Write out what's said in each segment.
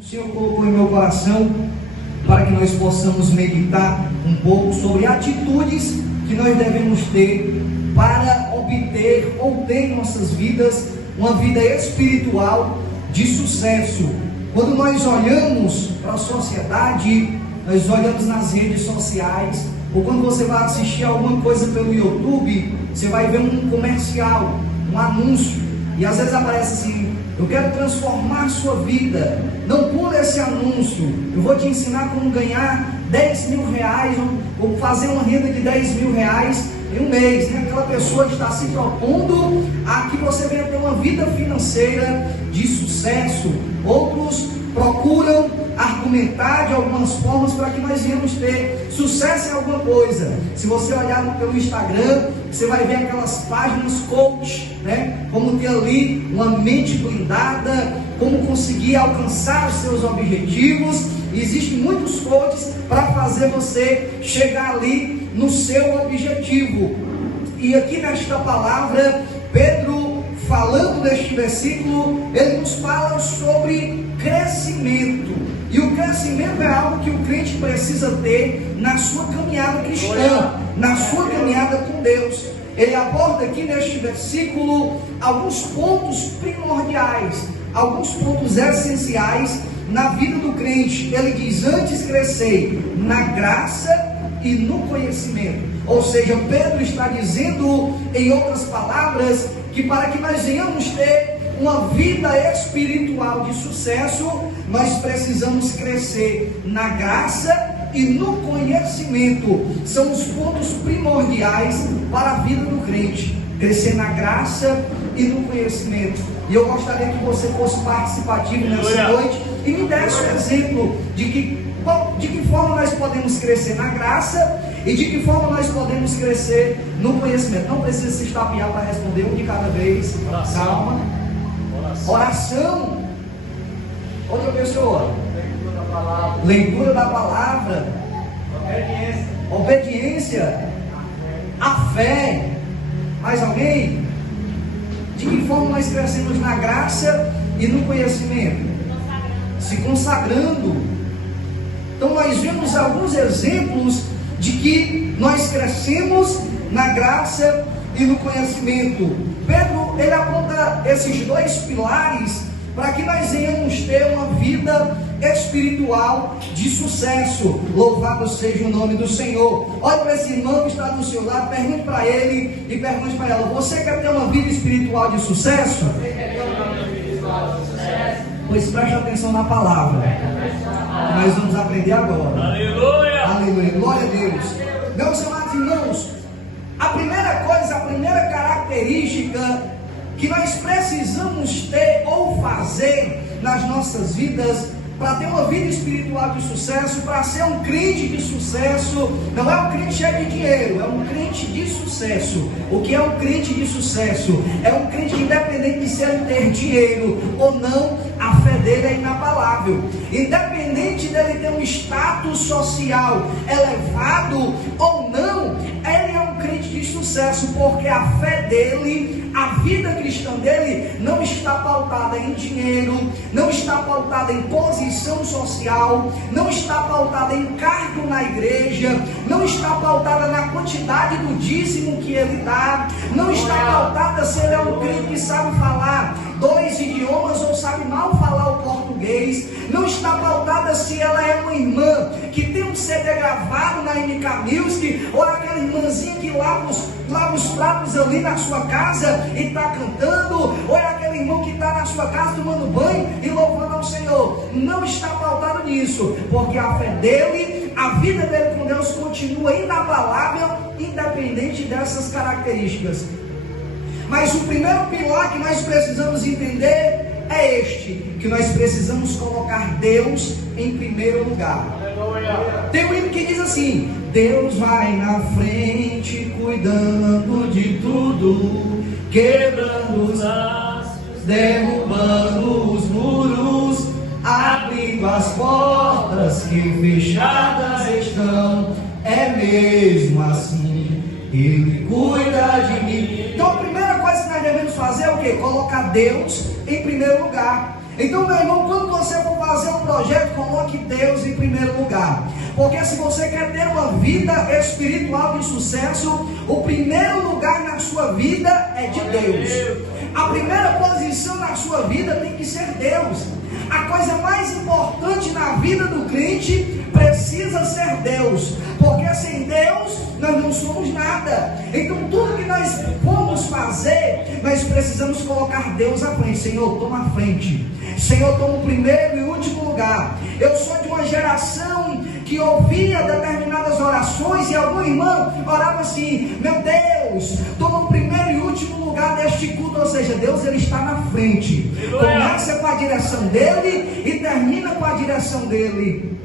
o Senhor colocou em meu coração para que nós possamos meditar um pouco sobre atitudes que nós devemos ter para obter ou ter em nossas vidas uma vida espiritual de sucesso. Quando nós olhamos para a sociedade, nós olhamos nas redes sociais, ou quando você vai assistir alguma coisa pelo YouTube, você vai ver um comercial, um anúncio, e às vezes aparece assim: eu quero transformar a sua vida, não pule esse anúncio, eu vou te ensinar como ganhar 10 mil reais, ou fazer uma renda de 10 mil reais em um mês, né? Aquela pessoa está se propondo a que você venha ter uma vida financeira de sucesso. Outros procuram argumentar de algumas formas para que nós venhamos ter sucesso em alguma coisa. Se você olhar pelo Instagram, você vai ver aquelas páginas coach, né? Como ter ali uma mente blindada, como conseguir alcançar os seus objetivos. Existem muitos coaches para fazer você chegar ali no seu objetivo. E aqui nesta palavra, Pedro, falando neste versículo, ele nos fala sobre crescimento. E o crescimento é algo que o crente precisa ter na sua caminhada cristã, na sua caminhada com Deus. Ele aborda aqui neste versículo alguns pontos primordiais, alguns pontos essenciais na vida do crente. Ele diz: antes crescer na graça e no conhecimento. Ou seja, Pedro está dizendo, em outras palavras, que para que nós venhamos ter uma vida espiritual de sucesso, nós precisamos crescer na graça e no conhecimento. São os pontos primordiais para a vida do crente: crescer na graça e no conhecimento. E eu gostaria que você fosse participativo nessa noite e me desse um exemplo de que forma nós podemos crescer na graça e de que forma nós podemos crescer no conhecimento. Não precisa se estapear para responder um de cada vez. Calma. Oração. Outra pessoa. Leitura da palavra. Obediência. A fé. Mais alguém? De que forma nós crescemos na graça e no conhecimento? Se consagrando. Então nós vemos alguns exemplos de que nós crescemos na graça e no conhecimento. Pedro, ele aponta esses dois pilares para que nós venhamos ter uma vida espiritual de sucesso. Louvado seja o nome do Senhor. Olha para esse irmão que está do seu lado, pergunte para ele e pergunte para ela: você quer ter uma vida espiritual de sucesso? Você quer ter uma vida espiritual de sucesso? Pois preste atenção na palavra. Nós vamos aprender agora. Aleluia! Aleluia! Glória a Deus! Meus amados irmãos, a primeira coisa, a primeira característica que nós precisamos ter ou fazer nas nossas vidas para ter uma vida espiritual de sucesso, para ser um crente de sucesso, não é um crente cheio de dinheiro, é um crente de sucesso. O que é um crente de sucesso? É um crente que, independente de se ele ter dinheiro ou não, a fé dele é inabalável. Independente dele ter um status social elevado ou não, ele é um crente de sucesso, porque a fé dele, a vida cristã dele, não está pautada em dinheiro, não está pautada em posição social, não está pautada em cargo na igreja, não está pautada na quantidade do dízimo que ele dá, não está pautada se ele é um crente que sabe falar 2 idiomas ou sabe mal falar o português, não está pautada se ela é uma irmã que tem um CD gravado na MK Music, ou aquela irmãzinha que lava os pratos ali na sua casa e está cantando, ou é aquele irmão que está na sua casa tomando banho e louvando ao Senhor. Não está pautado nisso, porque a fé dele, a vida dele com Deus continua inabalável, independente dessas características. Mas o primeiro pilar que nós precisamos entender é este: que nós precisamos colocar Deus em primeiro lugar. Tem um hino que diz assim: Deus vai na frente, cuidando de tudo, quebrando os laços, derrubando os muros, abrindo as portas que fechadas estão. É mesmo assim, Ele cuida de mim. Então a primeira coisa que nós devemos fazer é o quê? Colocar Deus em primeiro lugar. Então, meu irmão, quando você for fazer um projetos, coloque Deus em primeiro lugar. Porque se você quer ter uma vida espiritual de sucesso, o primeiro lugar na sua vida é de Deus. A primeira posição na sua vida tem que ser Deus. A coisa mais importante na vida do crente precisa ser Deus, porque sem Deus nós não somos nada. Então tudo que nós vamos fazer, nós precisamos colocar Deus à frente. Senhor, toma a frente. Senhor, toma o primeiro e último lugar. Eu sou de uma geração que ouvia determinadas orações e algum irmão orava assim: meu Deus, toma o primeiro e último lugar deste culto. Ou seja, Deus, ele está na frente. Começa com a direção dele e termina com a direção dele.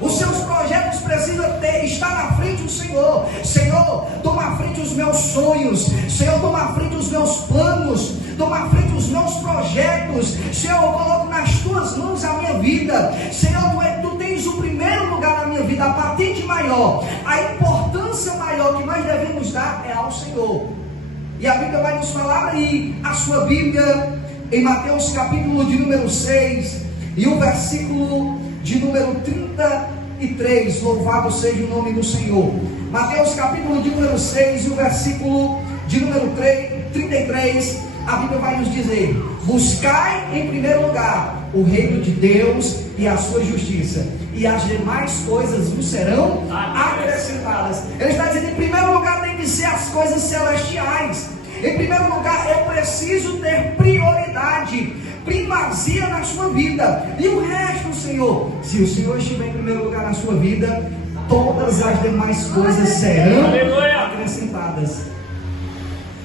Os seus projetos precisam estar na frente do Senhor. Senhor, toma à frente os meus sonhos. Senhor, toma à frente os meus planos. Toma à frente os meus projetos. Senhor, eu coloco nas tuas mãos a minha vida. Senhor, tu tens o primeiro lugar na minha vida. A patente maior, a importância maior que nós devemos dar é ao Senhor. E a Bíblia vai nos falar aí, a sua Bíblia, em Mateus capítulo de número 6 e o versículo de número 33, louvado seja o nome do Senhor. Mateus capítulo de número 6 e o versículo de número 33, a Bíblia vai nos dizer: buscai em primeiro lugar o reino de Deus e a sua justiça, e as demais coisas vos serão acrescentadas. Ele está dizendo, em primeiro lugar tem que ser as coisas celestiais. Em primeiro lugar, eu preciso ter prioridade, primazia na sua vida. E o resto, Senhor, se o Senhor estiver em primeiro lugar na sua vida, todas as demais coisas serão acrescentadas.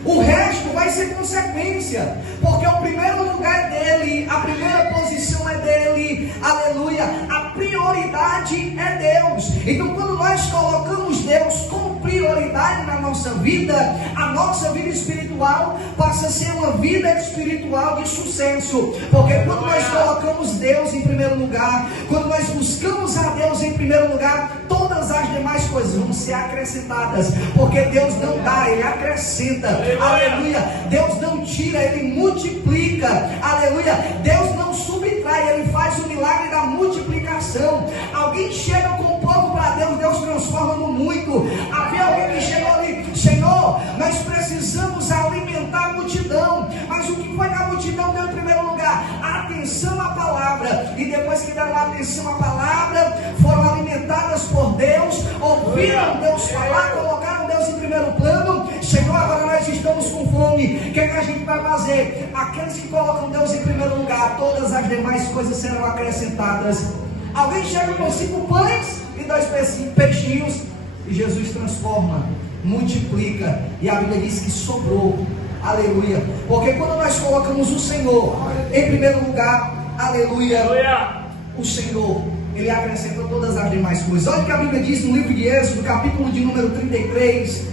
O resto vai ser consequência, porque o primeiro lugar é dele, a primeira posição é dele, aleluia, a prioridade é Deus. Então quando nós colocamos Deus como prioridade na nossa vida, a nossa vida espiritual passa a ser uma vida espiritual de sucesso, porque quando nós colocamos Deus em primeiro lugar, quando nós buscamos a Deus em primeiro lugar, todas as demais coisas vão ser acrescentadas, porque Deus não dá, Ele acrescenta. Aleluia, Deus não tira, Ele multiplica. Aleluia, Deus não subtrai, Ele faz o milagre da multiplicação. Alguém chega com pouco para Deus, Deus transforma no muito. Havia alguém que chegou ali: Senhor, nós precisamos alimentar a multidão. Mas o que foi na multidão? Deu em primeiro lugar atenção à palavra, e depois que deram atenção à palavra, foram alimentadas por Deus, ouviram Deus falar, colocaram Deus em primeiro plano. Senhor, agora nós estamos com fome, o que a gente vai fazer? Aqueles que colocam Deus em primeiro lugar, todas as demais coisas serão acrescentadas. Alguém chega com 5 pães e 2 peixinhos, e Jesus transforma, multiplica, e a Bíblia diz que sobrou. Aleluia, porque quando nós colocamos o Senhor em primeiro lugar, aleluia, o Senhor, Ele acrescenta todas as demais coisas. Olha o que a Bíblia diz no livro de Êxodo, capítulo de número 33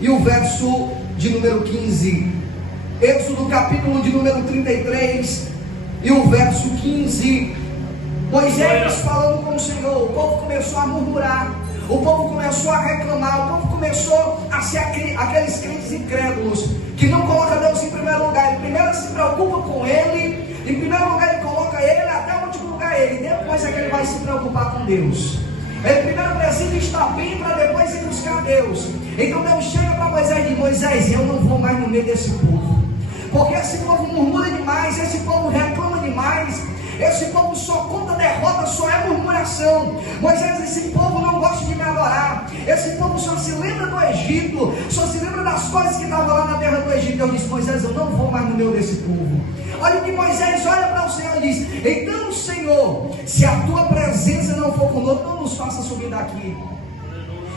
e o verso de número 15. Êxodo capítulo de número 33 e o verso 15. Moisés falando com o Senhor, o povo começou a murmurar, o povo começou a reclamar, o povo começou a ser aqueles crentes incrédulos, que não colocam Deus em primeiro lugar. Ele primeiro se preocupa com Ele, em primeiro lugar ele coloca Ele, até o último lugar Ele, depois é que ele vai se preocupar com Deus. Ele primeiro precisa estar bem para depois ir buscar Deus. Então Deus chega para Moisés e diz: Moisés, eu não vou mais no meio desse povo, porque esse povo murmura demais, esse povo reclama demais, esse povo só conta derrota, só é murmuração. Moisés, esse povo não gosta de me adorar, esse povo só se lembra do Egito, só se lembra das coisas que estavam lá na terra do Egito. Eu disse: Moisés, eu não vou mais no meio desse povo. Olha que Moisés olha para o Senhor e diz: então, Senhor, se a tua presença não for conosco, não nos faça subir daqui.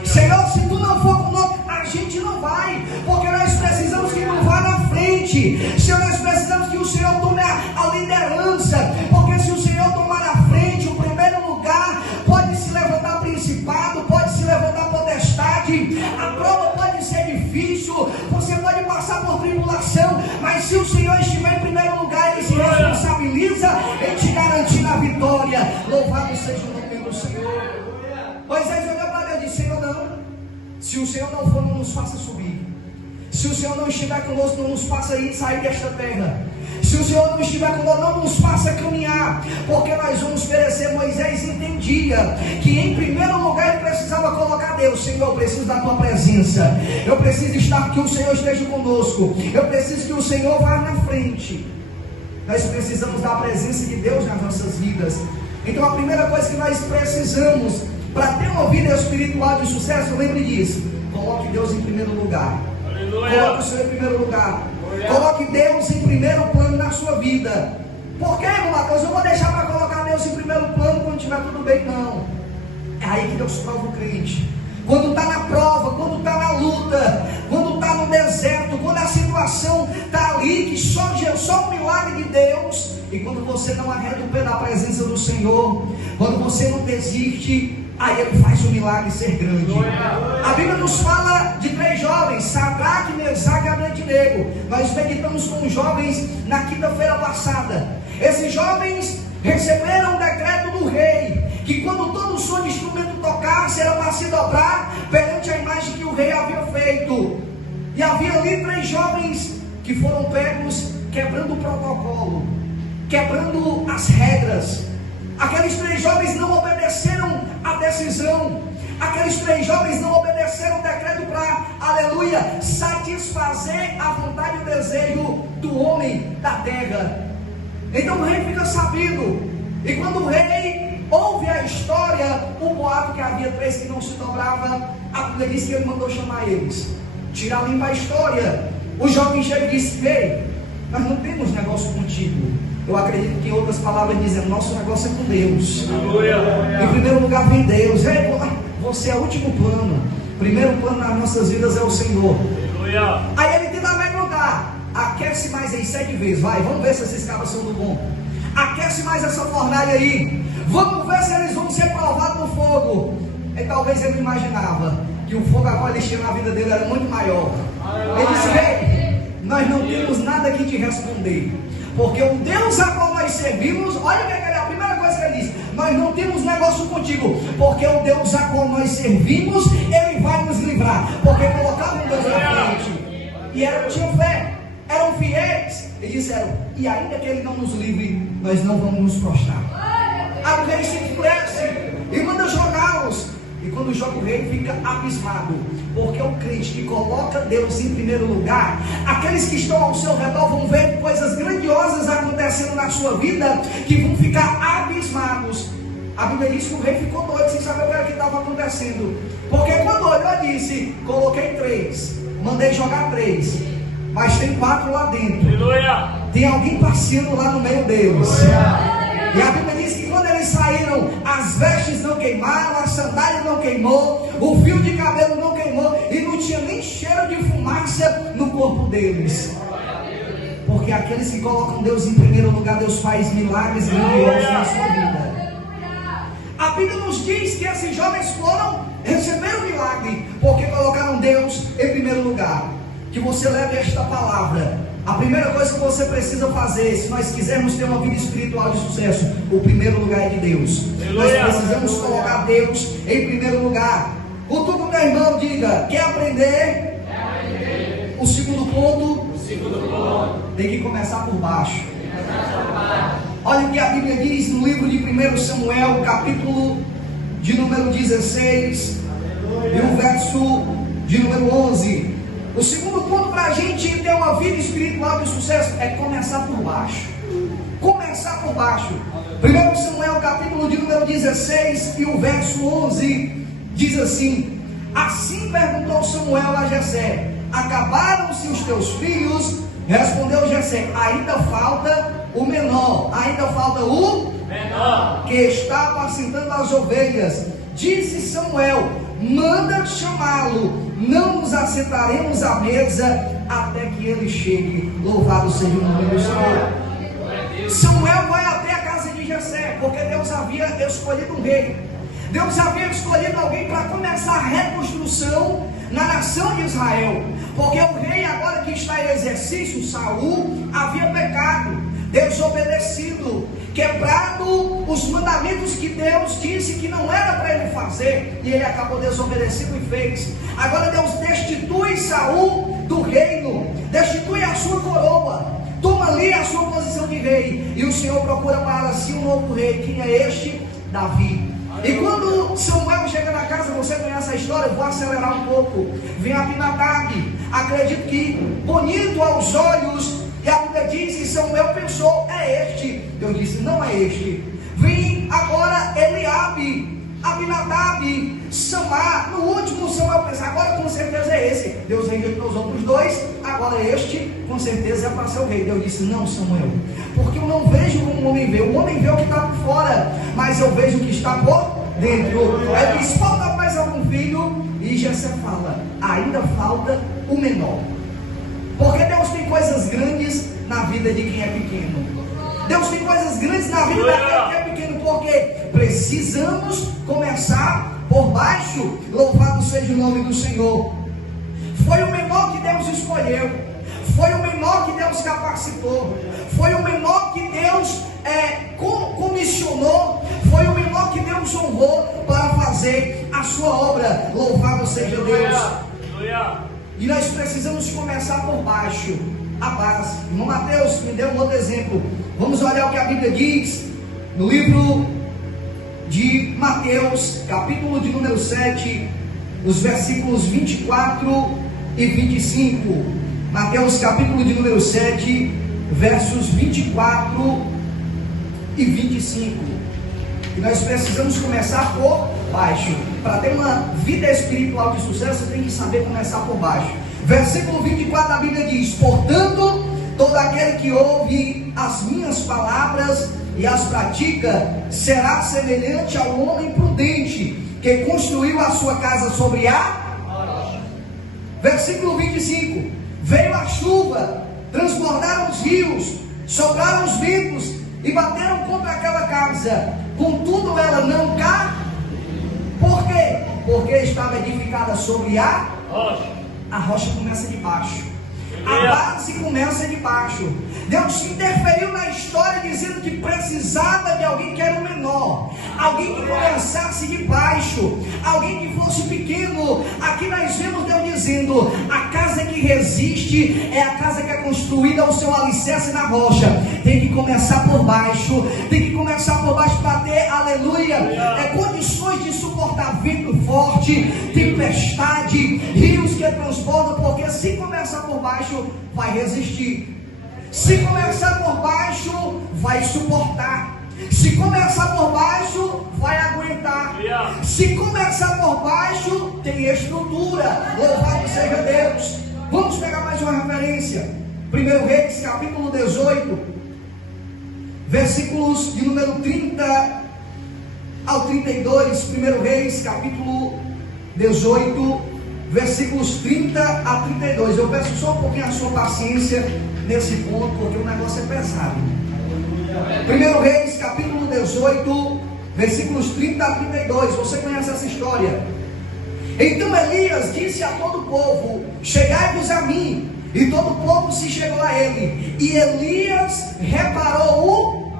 Senhor, se tu não for conosco, a gente não vai, porque nós precisamos que tu vá na frente. Senhor, nós precisamos que o Senhor tome a liderança, porque se o Senhor tomar a frente, o primeiro lugar, pode se levantar principado, pode se levantar potestade, a prova pode ser difícil, você pode passar por tribulação, mas se o Senhor estiver em primeiro lugar, Ele se responsabiliza em te garantir a vitória. Louvado seja o nome do Senhor. Moisés olhou para Deus e disse: Senhor, não, se o Senhor não for, não nos faça subir. Se o Senhor não estiver conosco, não nos faça sair desta terra. Se o Senhor não estiver conosco, não nos faça caminhar, porque nós vamos perecer. Moisés entendia que em primeiro lugar ele precisava colocar Deus. Senhor, eu preciso da tua presença, eu preciso estar, que o Senhor esteja conosco, eu preciso que o Senhor vá na frente. Nós precisamos da presença de Deus nas nossas vidas. Então a primeira coisa que nós precisamos para ter uma vida espiritual de sucesso, lembre disso: coloque Deus em primeiro lugar. Coloque o Senhor em primeiro lugar. Coloque Deus em primeiro plano na sua vida. Por que, irmão Mateus? Eu vou deixar para colocar Deus em primeiro plano quando estiver tudo bem? Não. É aí que Deus prova o crente. Quando está na prova, quando está na luta, quando está no deserto, quando a situação está ali, que só o milagre de Deus. E quando você não arreda o pé da presença do Senhor, quando você não desiste, aí Ele faz o milagre ser grande. A Bíblia nos fala de 3 jovens, Sadraque, Mesaque e Abednego. Nós meditamos com os jovens na quinta-feira passada. Esses jovens receberam um decreto do rei, que quando todo som de instrumento tocasse, era para se dobrar perante a imagem que o rei havia feito. E havia ali 3 jovens que foram pegos quebrando o protocolo, quebrando as regras. Aqueles 3 jovens não obedeceram a decisão. Aqueles 3 jovens não obedeceram o decreto para, aleluia, satisfazer a vontade e o desejo do homem da terra. Então o rei fica sabido. E quando o rei ouve a história, o boato que havia 3 que não se dobrava, a Bíblia diz que ele mandou chamar eles. Tirar limpa a história. O jovem chega e disse: rei, nós não temos negócio contigo. Eu acredito que em outras palavras dizendo, nosso negócio é com Deus. Em primeiro lugar vem Deus. Você é o último plano. Primeiro plano nas nossas vidas é o Senhor. Aí ele tenta perguntar: aquece mais aí 7 vezes. Vai, vamos ver se esses cabras são do bom. Aquece mais essa fornalha aí. Vamos ver se eles vão ser provados no fogo. E talvez ele imaginava que o fogo agora existia na vida dele era muito maior. Ele disse: rei, nós não temos nada que te responder, porque o Deus a qual nós servimos, olha o que é a primeira coisa que ele diz: nós não temos negócio contigo, porque o Deus a qual nós servimos, Ele vai nos livrar. Porque colocavam Deus na frente, e tinham fé, eram fiéis, e disseram: e ainda que Ele não nos livre, nós não vamos nos prostrar. Aí o rei se enfurece e manda jogá-los. E quando joga, o rei fica abismado, porque o crente que coloca Deus em primeiro lugar, aqueles que estão ao seu redor vão ver coisas grandiosas acontecendo na sua vida, que vão ficar abismados. A Bíblia diz que o rei ficou doido, sem saber o que estava acontecendo, porque quando olhou, disse: coloquei 3, mandei jogar 3, mas tem 4 lá dentro. Tem alguém passeando lá no meio deles. E a Bíblia diz que quando eles saíram, as vestes não queimaram, a sandália não queimou, o fio de cabelo não queimou, e não tinha nem cheiro de fumaça no corpo deles. Porque aqueles que colocam Deus em primeiro lugar, Deus faz milagres grandiosos na sua vida. A Bíblia nos diz que esses jovens receberam o milagre, porque colocaram Deus em primeiro lugar. Que você leve esta palavra. A primeira coisa que você precisa fazer, se nós quisermos ter uma vida espiritual de sucesso, o primeiro lugar é de Deus. Nós precisamos colocar Deus em primeiro lugar. Cutuca o meu irmão, diga: quer aprender? O segundo ponto, tem que começar por baixo. Olha o que a Bíblia diz no livro de 1 Samuel, capítulo de número 16, e o verso de número 11. O segundo ponto para a gente ter uma vida espiritual de sucesso é começar por baixo. Começar por baixo. 1 Samuel, capítulo de número 16 e o verso 11 diz assim: assim perguntou Samuel a Jessé: acabaram-se os teus filhos? Respondeu Jessé: ainda falta o menor. Ainda falta o menor, que está apacentando as ovelhas. Disse Samuel: manda chamá-lo, não nos assentaremos à mesa até que ele chegue. Louvado seja o nome do Senhor. Samuel vai até a casa de Jessé, porque Deus havia escolhido um rei. Deus havia escolhido alguém para começar a reconstrução na nação de Israel, porque o rei agora que está em exercício, Saul, havia pecado, desobedecido, quebrado os mandamentos que Deus disse que não era para ele fazer, e ele acabou desobedecendo e fez. Agora Deus destitui Saul do do reino, destitui a sua coroa, toma ali a sua posição de rei, e o Senhor procura para si um novo rei. Quem é este? Davi. E quando Samuel chega na casa, você conhece a história, eu vou acelerar um pouco. Vem Abinadab, acredito que bonito aos olhos, e a Bíblia diz que Samuel pensou: é este. Deus disse: não é este. Vem agora Eliabe, Abinadab, Samar. No último Samuel pensa: agora com certeza é esse. Deus rejeitou os outros dois, agora este com certeza é para ser o rei. Deus disse: não, Samuel, porque eu não vejo como o homem vê. O homem vê o que está por fora, mas eu vejo o que está por dentro. Ele diz: falta mais algum filho? E Jessé fala: ainda falta o menor. Porque Deus tem coisas grandes na vida de quem é pequeno. Deus tem coisas grandes na vida daquele que é pequeno, porque precisamos começar por baixo. Louvado seja o nome do Senhor. Foi o menor que Deus escolheu, foi o menor que Deus capacitou, foi o menor que Deus comissionou, foi o menor que Deus honrou para fazer a sua obra. Louvado seja Deus. E nós precisamos começar por baixo, a base. Irmão Mateus me deu um outro exemplo. Vamos olhar o que a Bíblia diz no livro de Mateus, capítulo de número 7, os versículos 24 e 25. Mateus, capítulo de número 7, versos 24 e 25. E nós precisamos começar por baixo. Para ter uma vida espiritual de sucesso, você tem que saber começar por baixo. Versículo 24 da Bíblia diz: portanto, todo aquele que ouve as minhas palavras e as pratica, será semelhante ao homem prudente, que construiu a sua casa sobre a rocha. Versículo 25: veio a chuva, transbordaram os rios, sopraram os ventos e bateram contra aquela casa, contudo ela não caiu. Por quê? Porque estava edificada sobre a rocha. A rocha começa de baixo, a base começa de baixo. Deus interferiu na história dizendo que precisava de alguém que era o menor, alguém que começasse de baixo, alguém que fosse pequeno. Aqui nós vemos Deus dizendo: a casa que resiste é a casa que é construída ao seu alicerce na rocha. Tem que começar por baixo, tem que começar por baixo para ter, aleluia, condições de suportar vento forte, tempestade, rios que transbordam, porque se começar por baixo vai resistir. Se começar por baixo, vai suportar. Se começar por baixo, vai aguentar. Se começar por baixo, tem estrutura. Louvado seja Deus. Vamos pegar mais uma referência. 1 Reis, capítulo 18, versículos de número 30 ao 32. 1 Reis, capítulo 18, versículos 30 a 32. Eu peço só um pouquinho a sua paciência nesse ponto, porque o negócio é pesado. 1 Reis, capítulo 18, versículos 30 a 32. Você conhece essa história? Então Elias disse a todo o povo: chegai-vos a mim. E todo o povo se chegou a ele. E Elias reparou o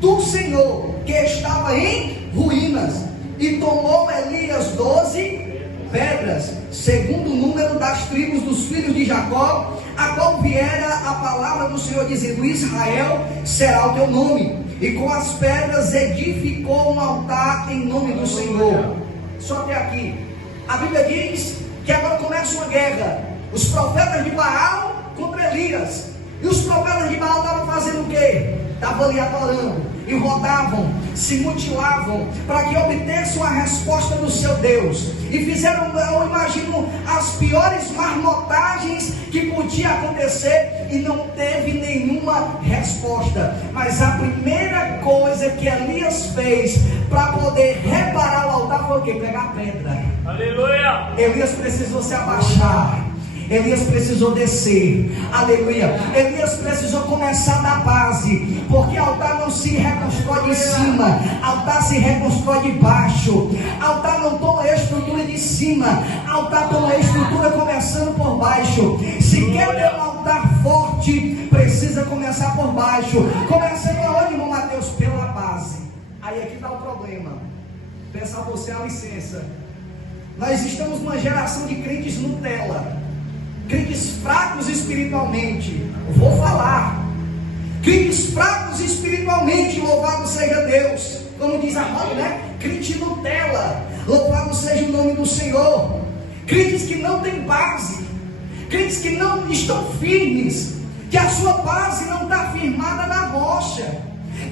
do Senhor, que estava em ruínas. E tomou Elias 12 pedras, segundo o número das tribos dos filhos de Jacó, a qual viera a palavra do Senhor, dizendo: Israel será o teu nome. E com as pedras edificou um altar em nome do Senhor. Só até aqui. A Bíblia diz que agora começa uma guerra. Os profetas de Baal contra Elias. E os profetas de Baal estavam fazendo o quê? Estavam ali adorando, e rodavam, se mutilavam, para que obtessem a resposta do seu Deus. E fizeram, eu imagino, as piores marmotagens que podia acontecer, e não teve nenhuma resposta. Mas a primeira coisa que Elias fez para poder reparar o altar foi o quê? Pegar pedra. Aleluia! Elias precisou se abaixar. Elias precisou descer, aleluia. Elias precisou começar da base, porque altar não se reconstrói de cima, altar se reconstrói de baixo. Altar não toma estrutura de cima, altar toma estrutura começando por baixo. Se quer ter um altar forte, precisa começar por baixo. Começando aonde, irmão Mateus? Pela base. Aí aqui está o problema. Peça a você a licença. Nós estamos numa geração de crentes Nutella. crentes fracos espiritualmente, vou falar, crentes fracos espiritualmente, louvado seja Deus, como diz a roda, né? Crente Nutella, louvado seja o nome do Senhor. Crentes que não têm base, crentes que não estão firmes, que a sua base não está firmada na rocha,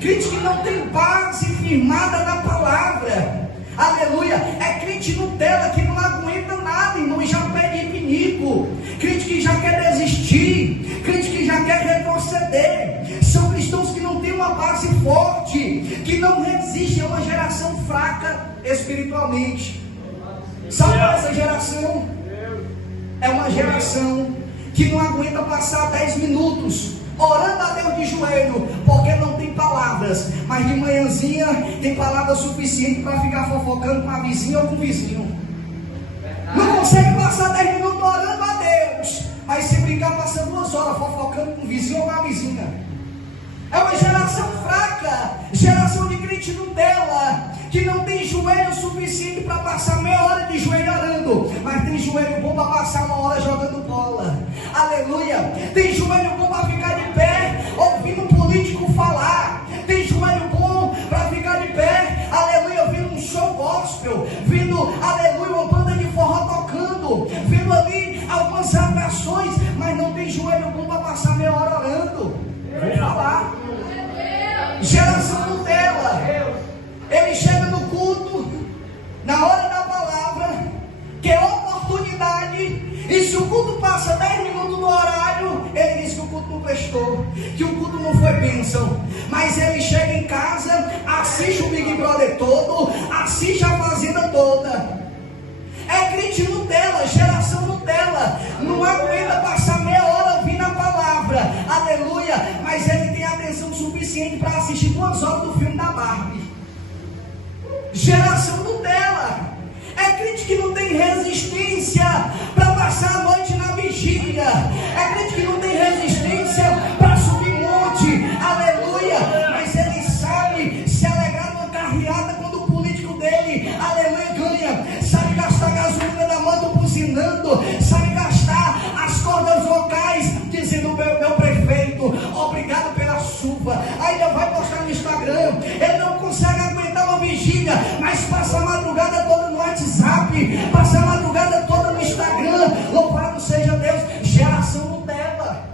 crente que não tem base firmada na palavra, aleluia. É crente Nutella que não aguenta nada, irmão, e já pede pinico, crente que já quer desistir, crente que já quer retroceder. São cristãos que não têm uma base forte, que não resistem, é uma geração fraca espiritualmente. Sabe essa geração? É uma geração que não aguenta passar 10 minutos orando a Deus de joelho, porque não tem palavras, mas de manhãzinha tem palavra suficiente para ficar fofocando com a vizinha ou com o vizinho. Não consegue passar 10 minutos orando a Deus, mas se brincar passa 2 horas fofocando com o vizinho ou com a vizinha. É uma geração fraca, geração de crente Nutella, que não tem joelho suficiente para passar meia hora de joelho orando, mas tem joelho bom para passar 1 hora jogando bola, aleluia. Tem joelho bom para ficar de pé ouvindo um político falar, tem joelho bom para ficar de pé, aleluia, ouvindo um show gospel, vendo, aleluia, uma banda de forró tocando, vendo ali algumas atrações, mas não tem joelho bom para passar meia hora orando. Vou falar, geração Nutella, ele chega no culto, na hora da palavra, quer oportunidade, e se o culto passa 10 minutos do horário, ele diz que o culto não prestou, que o culto não foi bênção, mas ele chega em casa, assiste o Big Brother todo, assiste a Fazenda toda. É crente Nutella, geração Nutella, não aguenta passar meia hora ouvindo a palavra, aleluia, mas ele tem atenção suficiente para assistir 2 horas do filme da Barbie. Geração Nutella, é crente que não tem resistência para passar a noite na vigília, é crente que não tem resistência para subir monte, aleluia, mas ele sabe se alegrar numa carreata quando o político dele, aleluia, ganha, sabe gastar gasolina da moto buzinando, sabe gastar as cordas vocais dizendo: meu prefeito, obrigado pela chuva, ainda vai postar no Instagram. Ele não consegue aguentar uma vigília, mas passa a madrugada toda no WhatsApp, passa a madrugada toda no Instagram. Louvado seja Deus. Geração Nutella,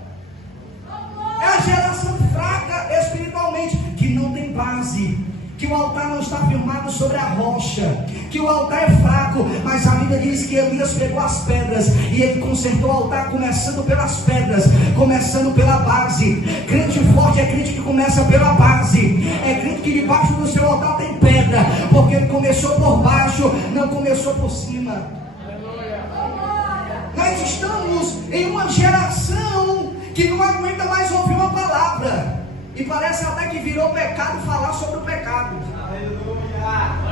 é a geração fraca espiritualmente, que não tem base, que o altar não está firmado sobre a rocha, que o altar é fraco, mas a Bíblia diz que Elias pegou as pedras e ele consertou o altar, começando pelas pedras, começando pela base. Crente forte é crente que começa pela base, é crente que debaixo do seu altar tem pedra, porque ele começou por baixo, não começou por cima. Nós estamos em uma geração que não aguenta mais ouvir uma palavra, e parece até que virou pecado falar sobre o pecado.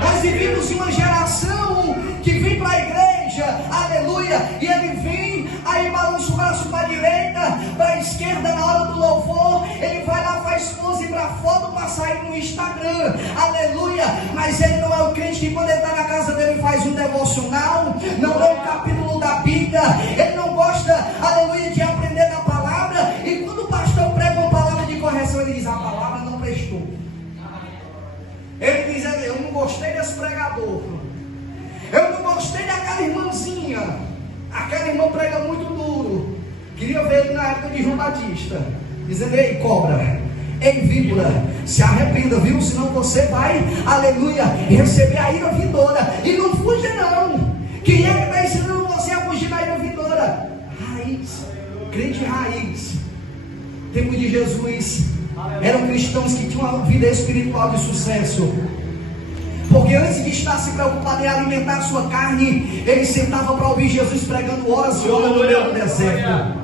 Nós vivemos em uma geração que vem para a igreja, aleluia, e ele vem, aí balança o braço para a direita, para a esquerda na hora do louvor, ele vai lá, faz pose para foto para sair no Instagram, aleluia, mas ele não é o crente que quando ele está na casa dele faz um devocional, não lê um capítulo da Bíblia, ele não gosta, aleluia, de aprender da palavra, e quando o pastor prega uma palavra de correção, ele diz: a palavra não prestou. Ele diz: eu não gostei desse pregador, eu não gostei daquela irmãzinha, aquela irmã prega muito duro. Queria ver ele na época de João Batista, dizendo: ei cobra, ei víbora, se arrependa, viu? Senão você vai, aleluia, receber a ira vindoura, e não fuja não. Quem é que está ensinando você a fugir da ira vindoura? Raiz, crente raiz. Tempo de Jesus, eram cristãos que tinham uma vida espiritual de sucesso, porque antes de estar se preocupado em alimentar a sua carne, ele sentava para ouvir Jesus pregando horas e horas no meio do deserto.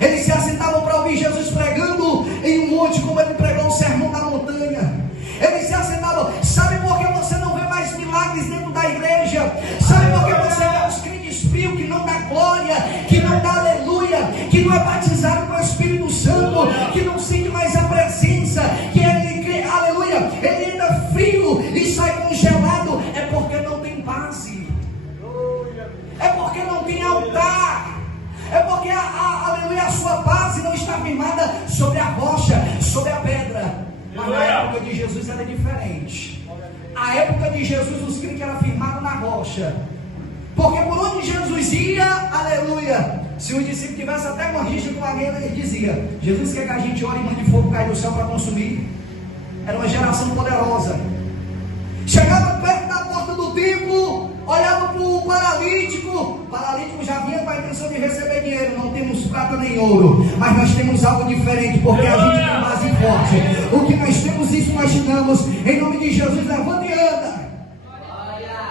Eles se assentavam para ouvir Jesus pregando em um monte, como ele pregou o sermão da montanha. Eles se assentavam. Sabe por que você não vê mais milagres dentro da igreja? Sabe por que você vê os crentes frios, que não dá glória, que não dá aleluia, que não é batizado com o Espírito Santo, que não sente mais a presença, que ele, aleluia, ele entra frio e sai congelado? É porque não tem base, é porque não tem altar. É porque aleluia, a sua base não está firmada sobre a rocha, sobre a pedra. Mas na época de Jesus era diferente. A época de Jesus, os crentes eram firmados na rocha. Porque por onde Jesus ia, aleluia, se os discípulos tivessem até uma rixa com alguém, ele dizia: Jesus quer que a gente ore e mande fogo cair do céu para consumir. Era uma geração poderosa. Chegava perto da porta do templo, olhava para o paralítico. O paralítico já vinha com a intenção de receber dinheiro. Não temos prata nem ouro, mas nós temos algo diferente, porque a gente tem base forte. O que nós temos, isso nós te damos. Em nome de Jesus, levanta e anda.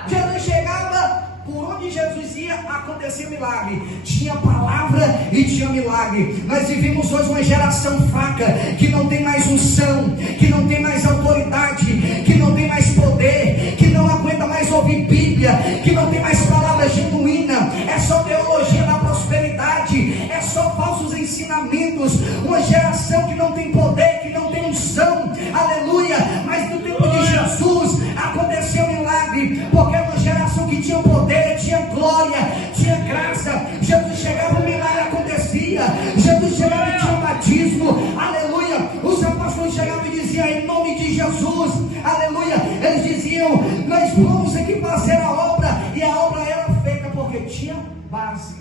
Jesus chegava, por onde Jesus ia, acontecia milagre. Tinha palavra e tinha milagre. Nós vivemos hoje uma geração fraca, que não tem mais unção, que não tem mais autoridade, que não tem mais poder, que não aguenta mais ouvir Bíblia, que não tem mais palavra genuína. É só teologia da prosperidade, é só falsos ensinamentos. Uma geração que não tem poder, que não tem unção, aleluia. Mas no tempo de Jesus aconteceu milagre, porque era uma geração que tinha poder, tinha glória, tinha graça. Jesus chegava, o milagre acontecia. Jesus chegava e tinha batismo, aleluia. Os apóstolos chegavam e diziam: em nome de Jesus, aleluia. Eles diziam: nós vamos aqui fazer a obra. E a obra era feita porque tinha base.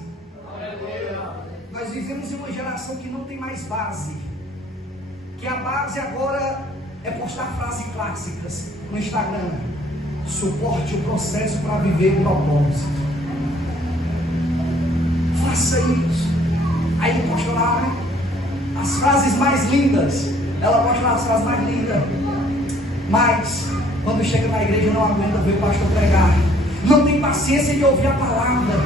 Nós vivemos em uma geração que não tem mais base, que a base agora é postar frases clássicas no Instagram. Suporte o processo para viver o propósito. Faça isso. Aí posta lá, né? As frases mais lindas. Ela posta lá as frases mais lindas. Mas quando chega na igreja não aguenta ver o pastor pregar. Não tem paciência de ouvir a palavra.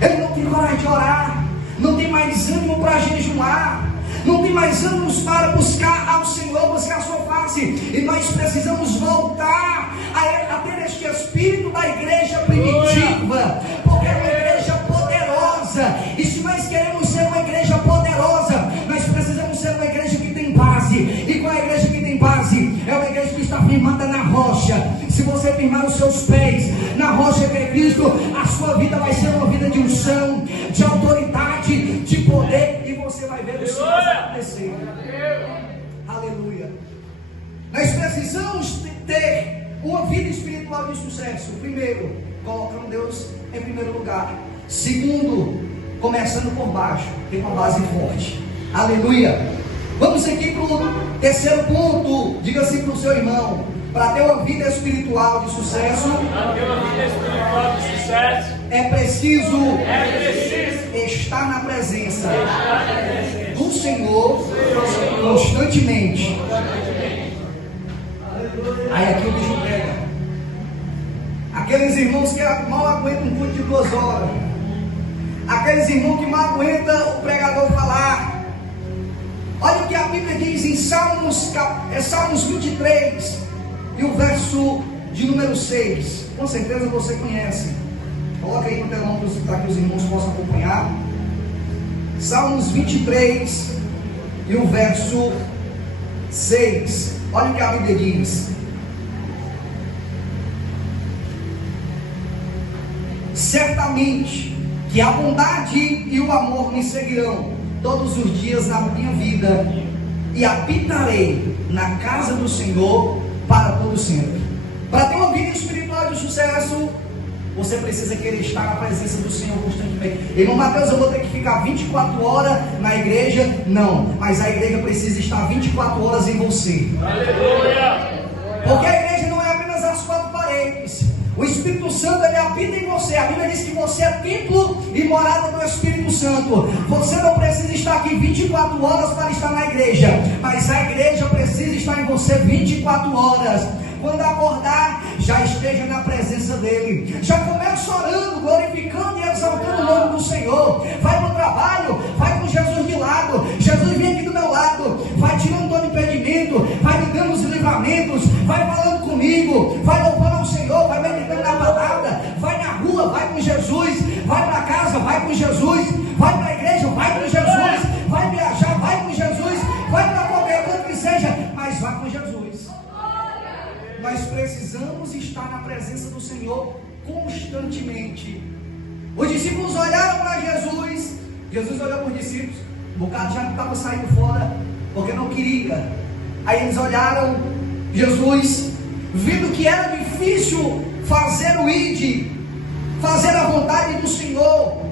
Ele não tem coragem de orar. Não tem mais ânimo para jejuar. Não tem mais ânimos para buscar ao Senhor, buscar a sua face. E nós precisamos voltar a ter este espírito da igreja primitiva, porque é uma igreja poderosa. E se nós queremos ser uma igreja poderosa, nós precisamos ser uma igreja que tem base. E qual é a igreja que tem base? É uma igreja que está firmada na rocha. Se você firmar os seus pés na rocha que é Cristo, a sua vida vai ser uma vida de unção, de autoridade, de poder, e você vai ver o Senhor acontecer. Aleluia. Nós precisamos ter uma vida espiritual de sucesso. Primeiro, colocando Deus em primeiro lugar. Segundo, começando por baixo, ter uma base forte. Aleluia. Vamos aqui para o terceiro ponto. Diga assim para o seu irmão: para ter uma vida espiritual de sucesso, é preciso estar na presença do Senhor constantemente. Aí aqui o bicho pega. Aqueles irmãos que mal aguentam um culto de 2 horas. Aqueles irmãos que mal aguentam o pregador falar. Olha o que a Bíblia diz em Salmos 23 e o verso de número 6. Com certeza você conhece. Coloca aí no telão para que os irmãos possam acompanhar. Salmos 23 e o verso 6. Olha o que a Bíblia diz: certamente que a bondade e o amor me seguirão todos os dias da minha vida, e habitarei na casa do Senhor para todo sempre. Para ter uma vida espiritual de sucesso, você precisa querer estar na presença do Senhor constantemente. Irmão Mateus, eu vou ter que ficar 24 horas na igreja? Não, mas a igreja precisa estar 24 horas em você. Aleluia! Porque a igreja não é apenas as 4 paredes. O Espírito Santo, ele habita em você. A Bíblia diz que você é templo e morada do Espírito Santo. Você não precisa estar aqui 24 horas para estar na igreja, mas a igreja precisa estar em você 24 horas. Quando acordar, já esteja na presença dele. Já começa orando, glorificando e exaltando o nome do Senhor. Vai no trabalho, vai com Jesus de lado. Jesus vem aqui do meu lado, vai tirando todo impedimento, vai me dando os livramentos, vai falando comigo, vai louvando ao Senhor, vai meditando na palavra, vai na rua, vai com Jesus, vai para casa, vai com Jesus, vai para a igreja, vai com Jesus, vai viajar, vai com Jesus, vai para qualquer canto que seja, mas vai com Jesus. Nós precisamos estar na presença do Senhor constantemente. Os discípulos olharam para Jesus Jesus olhou para os discípulos, um bocado já estava saindo fora, porque não queria. Aí eles olharam, Jesus, vendo que era difícil fazer o id, fazer a vontade do Senhor,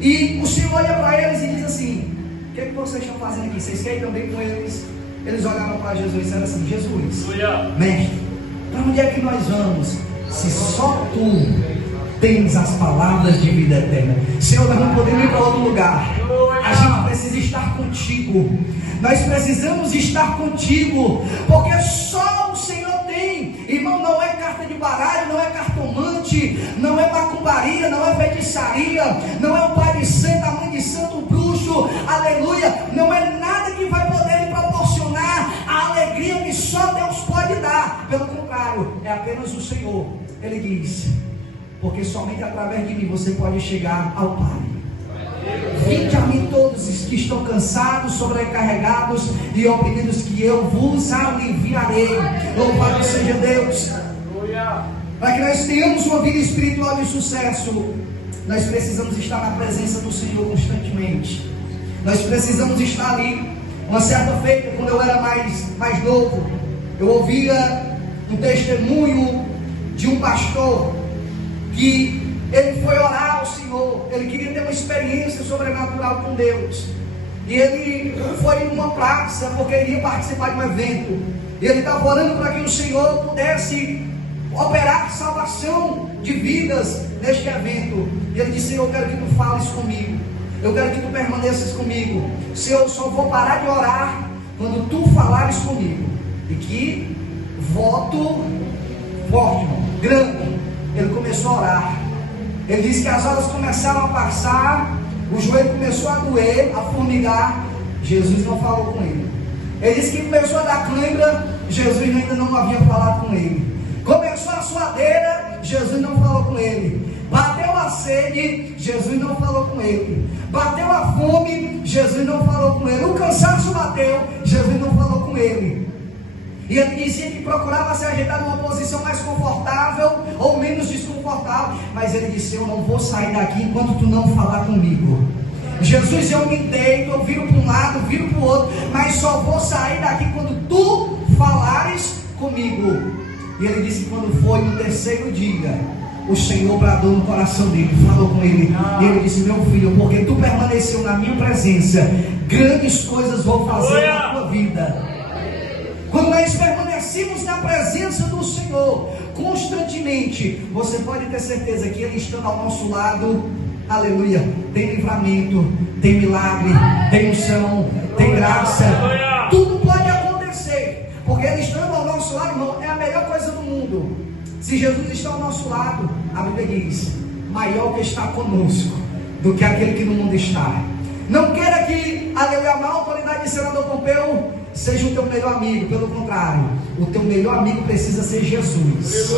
e o Senhor olha para eles e diz assim: o que é que vocês estão fazendo aqui? Vocês querem também com eles? Eles olharam para Jesus e disseram assim: Jesus, mestre, para onde é que nós vamos, se só tu tens as palavras de vida eterna? Senhor, nós não podemos ir para outro lugar, a gente precisa estar contigo, nós precisamos estar contigo, porque só o Senhor tem. Irmão, não é carta de baralho, não é cartomante, não é macumbaria, não é feitiçaria, não é o pai de santo, a mãe de santo, o bruxo, aleluia, não é nada que vai poder lhe proporcionar a alegria que só Deus pode dar. Pelo contrário, é apenas o Senhor. Ele diz: porque somente através de mim você pode chegar ao Pai. Vinde a mim todos os que estão cansados, sobrecarregados e oprimidos, que eu vos aliviarei. Louvado seja Deus. Para que nós tenhamos uma vida espiritual de sucesso, nós precisamos estar na presença do Senhor constantemente. Nós precisamos estar ali. Uma certa feita, quando eu era mais novo, eu ouvia um testemunho de um pastor que ele foi orar ao Senhor, ele queria ter uma experiência sobrenatural com Deus, e ele foi numa praça, porque iria participar de um evento, e ele estava orando para que o Senhor pudesse operar salvação de vidas neste evento, e ele disse: Senhor, eu quero que tu fales comigo, eu quero que tu permaneças comigo, Senhor, eu só vou parar de orar quando tu falares comigo. E que voto forte, grande. Ele começou a orar. Ele disse que as horas começaram a passar, o joelho começou a doer, a formigar. Jesus não falou com ele. Ele disse que começou a dar cãibra, Jesus ainda não havia falado com ele. Começou a suadeira, Jesus não falou com ele. Bateu a sede, Jesus não falou com ele. Bateu a fome, Jesus não falou com ele. O cansaço bateu, Jesus não falou com ele. E ele dizia que procurava se ajeitar numa posição mais confortável ou menos desconfortável, mas ele disse: eu não vou sair daqui enquanto tu não falar comigo. Jesus, eu me deito, eu viro para um lado, viro para o outro, mas só vou sair daqui quando tu falares comigo. E ele disse que quando foi no terceiro dia, o Senhor bradou no coração dele, falou com ele, e ele disse: meu filho, porque tu permaneceu na minha presença, grandes coisas vou fazer na tua vida. Quando nós permanecemos na presença do Senhor constantemente, você pode ter certeza que Ele estando ao nosso lado, aleluia, tem livramento, tem milagre, tem unção, tem graça, tudo pode acontecer, porque Ele estando ao nosso lado, irmão, é a melhor coisa do mundo. Se Jesus está ao nosso lado, a Bíblia diz: maior que está conosco do que aquele que no mundo está. Não queira que, aleluia, a maior autoridade de senador Pompeu seja o teu melhor amigo. Pelo contrário, o teu melhor amigo precisa ser Jesus.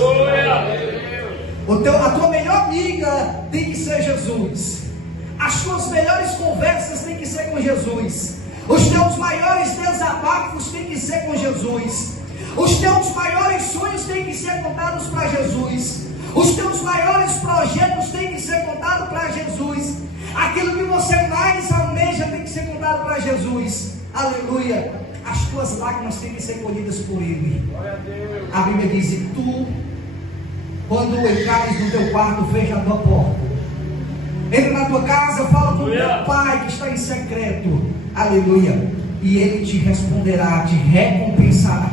A tua melhor amiga tem que ser Jesus. As tuas melhores conversas têm que ser com Jesus. Os teus maiores desabafos têm que ser com Jesus. Os teus maiores sonhos têm que ser contados para Jesus. Os teus maiores projetos têm que ser contados para Jesus. Aquilo que você mais almeja tem que ser contado para Jesus. Aleluia. As tuas lágrimas têm que ser colhidas por Ele. A Bíblia diz: e tu, quando entrares no teu quarto, fecha a tua porta. Entra na tua casa, fala com o teu Pai que está em secreto. Aleluia. E Ele te responderá, te recompensará.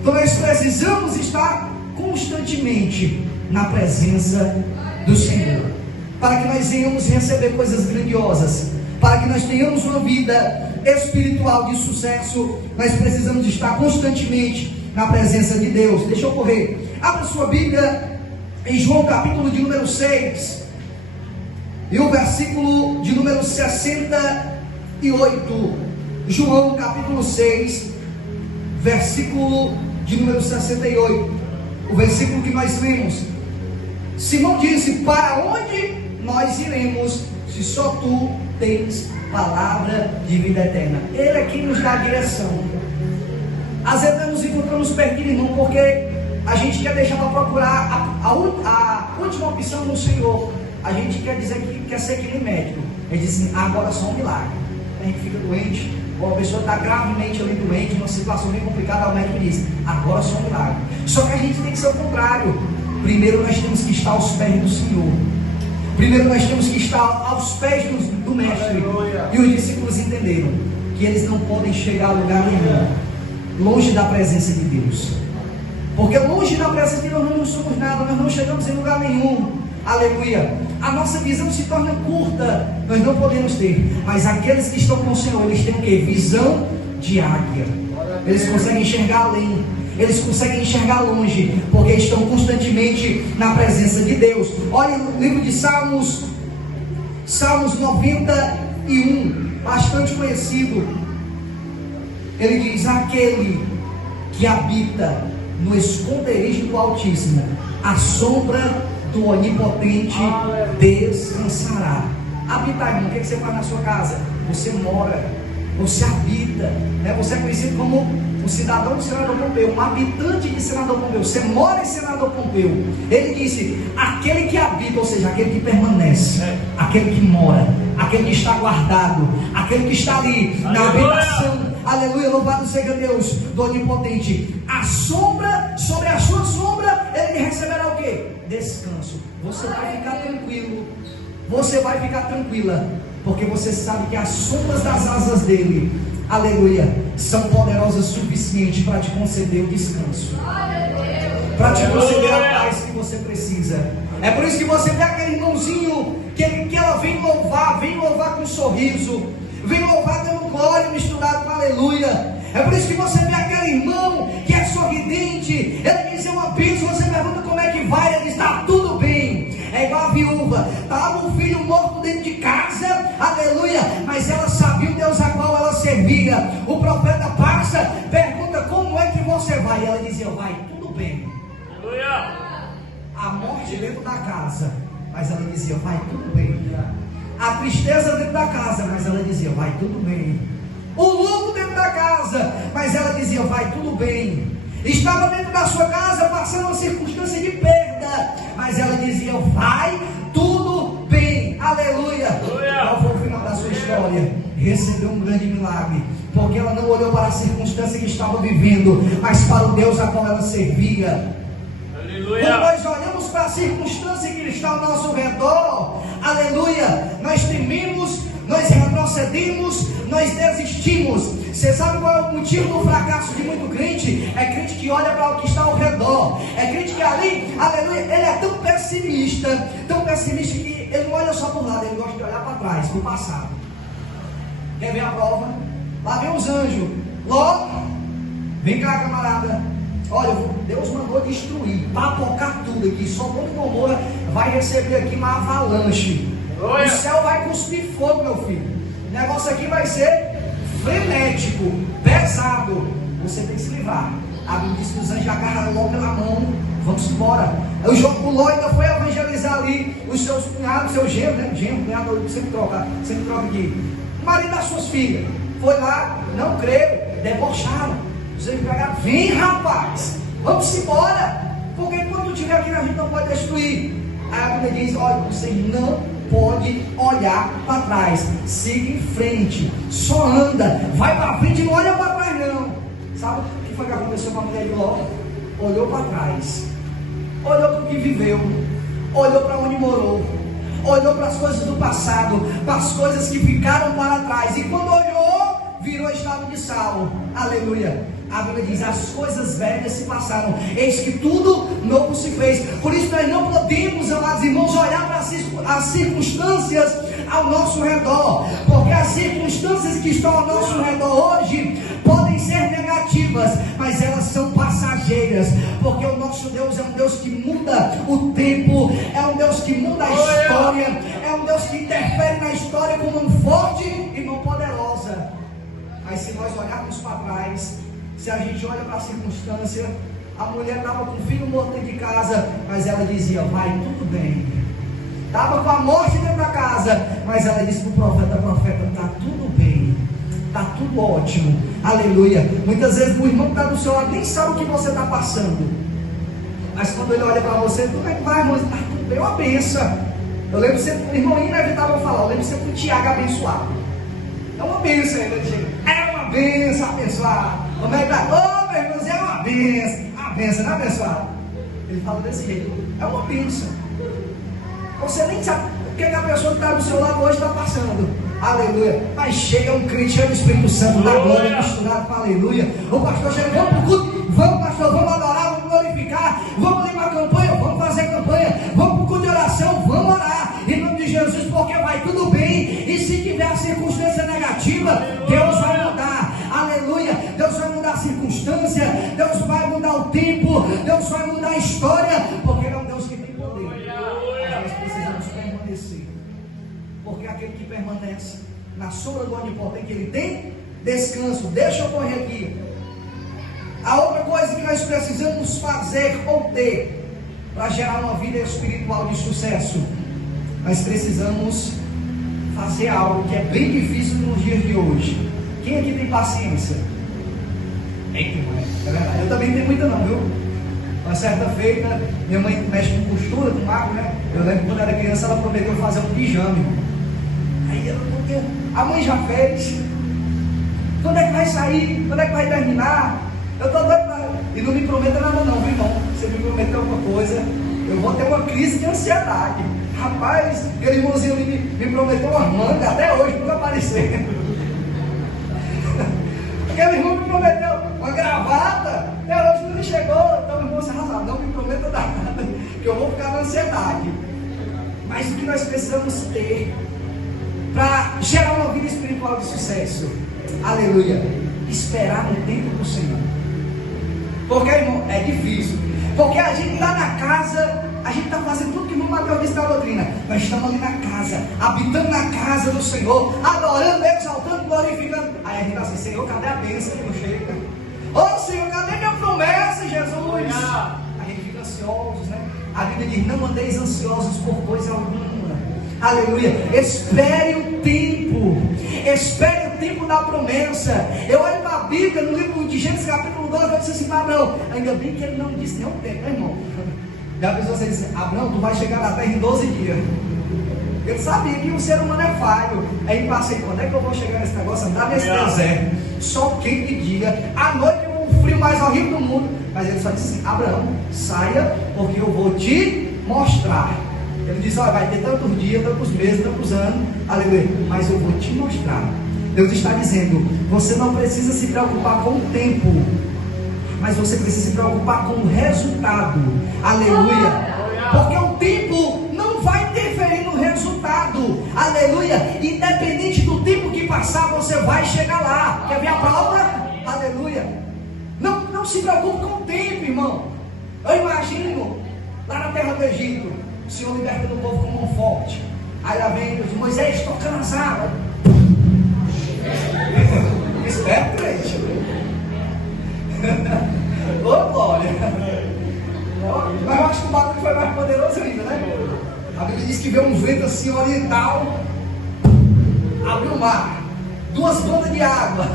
Então nós precisamos estar constantemente na presença do Senhor, para que nós venhamos receber coisas grandiosas, para que nós tenhamos uma vida espiritual de sucesso. Nós precisamos estar constantemente na presença de Deus. Deixa eu correr. Abra sua Bíblia em João capítulo de número 6 e o versículo de número 68. João capítulo 6, versículo de número 68, o versículo que nós lemos. Simão disse: para onde nós iremos, se só tu tens palavra de vida eterna? Ele é quem nos dá a direção. Às vezes nós nos encontramos perdidos, irmão, porque a gente quer deixar para procurar a última opção no Senhor. A gente quer dizer que quer ser que nem médico. Ele diz assim, agora só um milagre. A gente fica doente, ou a pessoa está gravemente ali doente, numa situação bem complicada, o médico diz, agora só um milagre. Só que a gente tem que ser o contrário. Primeiro nós temos que estar aos pés do Senhor. Primeiro nós temos que estar aos pés do Mestre. Aleluia. E os discípulos entenderam que eles não podem chegar a lugar nenhum longe da presença de Deus. Porque longe da presença de Deus nós não somos nada, nós não chegamos em lugar nenhum. Aleluia. A nossa visão se torna curta, nós não podemos ter. Mas aqueles que estão com o Senhor, eles têm o quê? Visão de águia. Eles conseguem enxergar além, eles conseguem enxergar longe, porque estão constantemente na presença de Deus. Olha o livro de Salmos, Salmos 91, bastante conhecido. Ele diz, aquele que habita no esconderijo do Altíssimo, à sombra do Onipotente descansará. Habitar, irmão, o que você faz na sua casa? Você mora, você habita, né? Você é conhecido como um cidadão de Senador Pompeu, um habitante de Senador Pompeu. Você mora em Senador Pompeu. Ele disse, aquele que habita, ou seja, aquele que permanece, aquele que mora, aquele que está guardado, aquele que está ali na habitação, aleluia, louvado seja Deus do Onipotente, a sombra, sobre a sua sombra, ele receberá o quê? Descanso. Você vai ficar tranquilo, você vai ficar tranquila, porque você sabe que as sombras das asas dele, aleluia, são poderosas o suficiente para te conceder o descanso, para te conceder a paz que você precisa. É por isso que você vê aquele irmãozinho que ela vem louvar com um sorriso, vem louvar dando glória misturado com aleluia. É por isso que você vê aquele irmão que é sorridente, ele diz uma bênção, você pergunta como é que vai, ele diz, está tudo bem. É igual a viúva, estava um filho morto dentro de casa, aleluia, mas ela sabia o Deus a qual ela servia. O profeta passa, pergunta como é que você vai, e ela dizia, vai tudo bem. Aleluia. A morte dentro da casa, mas ela dizia, vai tudo bem. A tristeza dentro da casa, mas ela dizia, vai tudo bem. O luto dentro da casa, mas ela dizia, vai tudo bem. Estava dentro da sua casa passando uma circunstância de perda, mas ela dizia, vai tudo bem. Aleluia. Qual foi o final da sua história? Recebeu um grande milagre, porque ela não olhou para a circunstância que estava vivendo, mas para o Deus a qual ela servia. Quando nós olhamos para a circunstância que está ao nosso redor, aleluia, nós tememos, nós retrocedemos, nós desistimos. Você sabe qual é o motivo do fracasso de muito crente? É crente que olha para o que está ao redor, é crente que ali, aleluia, ele é tão pessimista que ele não olha só para o lado, ele gosta de olhar para trás, para o passado. Quer ver a prova? Lá vem os anjos, logo, vem cá, camarada. Olha, Deus mandou destruir, papocar tudo aqui. Sodoma e Gomorra vai receber aqui uma avalanche. O céu vai cuspir fogo, meu filho. O negócio aqui vai ser frenético, pesado. Você tem que se livrar. A Bíblia diz que os anjos agarraram logo pela mão. Vamos embora. O Ló ainda foi evangelizar ali os seus cunhados, seu genro, né? Genro, cunhado, sempre troca aqui. O marido das suas filhas foi lá, não creram, debocharam. Vocês pegaram, vem rapaz, vamos embora, porque quando tiver aqui a gente não pode destruir. Aí a Bíblia diz, olha, você não pode olhar para trás, siga em frente, só anda, vai para frente e não olha para trás não. Sabe o que foi que aconteceu com a mulher de Ló? Olhou para trás, olhou para o que viveu, olhou para onde morou, olhou para as coisas do passado, para as coisas que ficaram para trás, e quando olhou, virou estado de sal. Aleluia. A Bíblia diz, as coisas velhas se passaram, eis que tudo novo se fez. Por isso nós não podemos, amados irmãos, olhar para as circunstâncias ao nosso redor, porque as circunstâncias que estão ao nosso redor hoje podem ser negativas, mas elas são passageiras, porque o nosso Deus é um Deus que muda o tempo, é um Deus que muda a história, é um Deus que interfere na história com mão forte e mão poderosa. Mas se nós olharmos para trás, se a gente olha para a circunstância, a mulher estava com o filho morto dentro de casa, mas ela dizia, vai tudo bem. Estava com a morte dentro da casa, mas ela disse para o profeta, está tudo bem, está tudo ótimo, aleluia. Muitas vezes o irmão que está do seu lado nem sabe o que você está passando, mas quando ele olha para você, como é que vai, irmão? Está tudo bem, uma benção. Eu lembro sempre, o irmão inevitável falar, eu lembro sempre do Tiago abençoado. É uma bênção ainda, é uma bênção abençoado. Como é que tá? Ô, meu irmãozinho, é uma bênção, não é abençoado? Ele fala desse jeito, é uma bênção. Você nem sabe o que a pessoa que está do seu lado hoje está passando. Aleluia. Mas chega um crente cheio do Espírito Santo da glória, misturado com aleluia. O pastor chega, vamos para o culto, vamos pastor, vamos adorar, vamos glorificar, vamos limpar a campanha, vamos fazer campanha, vamos para o culto de oração, vamos orar em nome de Jesus, porque vai tudo bem. E se tiver a circunstância negativa, Deus vai mudar. Aleluia. Deus vai mudar a circunstância, Deus vai mudar o tempo, Deus vai mudar a história, porque Ele é um Deus que tem poder. Nós precisamos permanecer, porque aquele que permanece na sombra do Onipotente, ele tem descanso. Deixa eu correr aqui. A outra coisa que nós precisamos fazer ou ter para gerar uma vida espiritual de sucesso, nós precisamos fazer algo que é bem difícil nos dias de hoje. Quem aqui tem paciência? Eita, mãe, é verdade. Eu também não tenho muita não, viu? Uma certa feita, minha mãe mexe com costura, com mago, né? Eu lembro que quando era criança ela prometeu fazer um pijama. Aí ela, a mãe já fez. Quando é que vai sair? Quando é que vai terminar? Eu tô doido pra... E não me prometa nada não, viu, irmão? Se me prometer alguma coisa, eu vou ter uma crise de ansiedade. Rapaz, aquele irmãozinho me prometeu uma manga, até hoje nunca apareceu. Aquele irmão me prometeu uma gravata, até hoje não me chegou. Então, irmão, você arrasado, não me prometa nada, que eu vou ficar na ansiedade. Mas o que nós precisamos ter para gerar uma vida espiritual de sucesso? Aleluia! Esperar no tempo do Senhor. Porque, irmão, é difícil. Porque a gente está na casa, a gente está fazendo tudo que o irmão Mateus disse da doutrina. Nós estamos ali na casa, habitando na casa do Senhor, adorando, exaltando, glorificando. Aí a gente está assim, Senhor, cadê a bênção que não chega? Ô Senhor, cadê minha promessa, Jesus? A gente fica ansiosos, né? A Bíblia diz, não andeis ansiosos por coisa alguma. Aleluia. Espere o tempo. Espere o tempo da promessa. Eu olho para a Bíblia, no livro de Gênesis capítulo 2, eu disse assim para Abraão, ainda bem que ele não disse nem o tempo, né, irmão? Já pensou você disse, Abraão, tu vai chegar na terra em 12 dias. Ele sabia que o ser humano é falho. Aí passei, quando é que eu vou chegar nesse negócio? Andar nesse deserto. Só quem me diga, à noite o frio mais horrível do mundo. Mas ele só disse assim, Abraão, saia, porque eu vou te mostrar. Ele diz, olha, vai ter tantos dias, tantos meses, tantos anos, aleluia, mas eu vou te mostrar. Deus está dizendo, você não precisa se preocupar com o tempo, mas você precisa se preocupar com o resultado, aleluia, porque o tempo não vai interferir no resultado, aleluia, independente do tempo que passar, você vai chegar lá. Quer ver a prova? Aleluia. Não se preocupe com o tempo, irmão. Eu imagino lá na terra do Egito, o Senhor liberta do povo com mão forte. Aí lá vem Deus, Moisés tocando as águas. Esperto, crente. Ô glória. Mas eu acho que o barulho foi mais poderoso ainda, né? A Bíblia diz que veio um vento assim oriental, abriu o mar, duas bandas de água,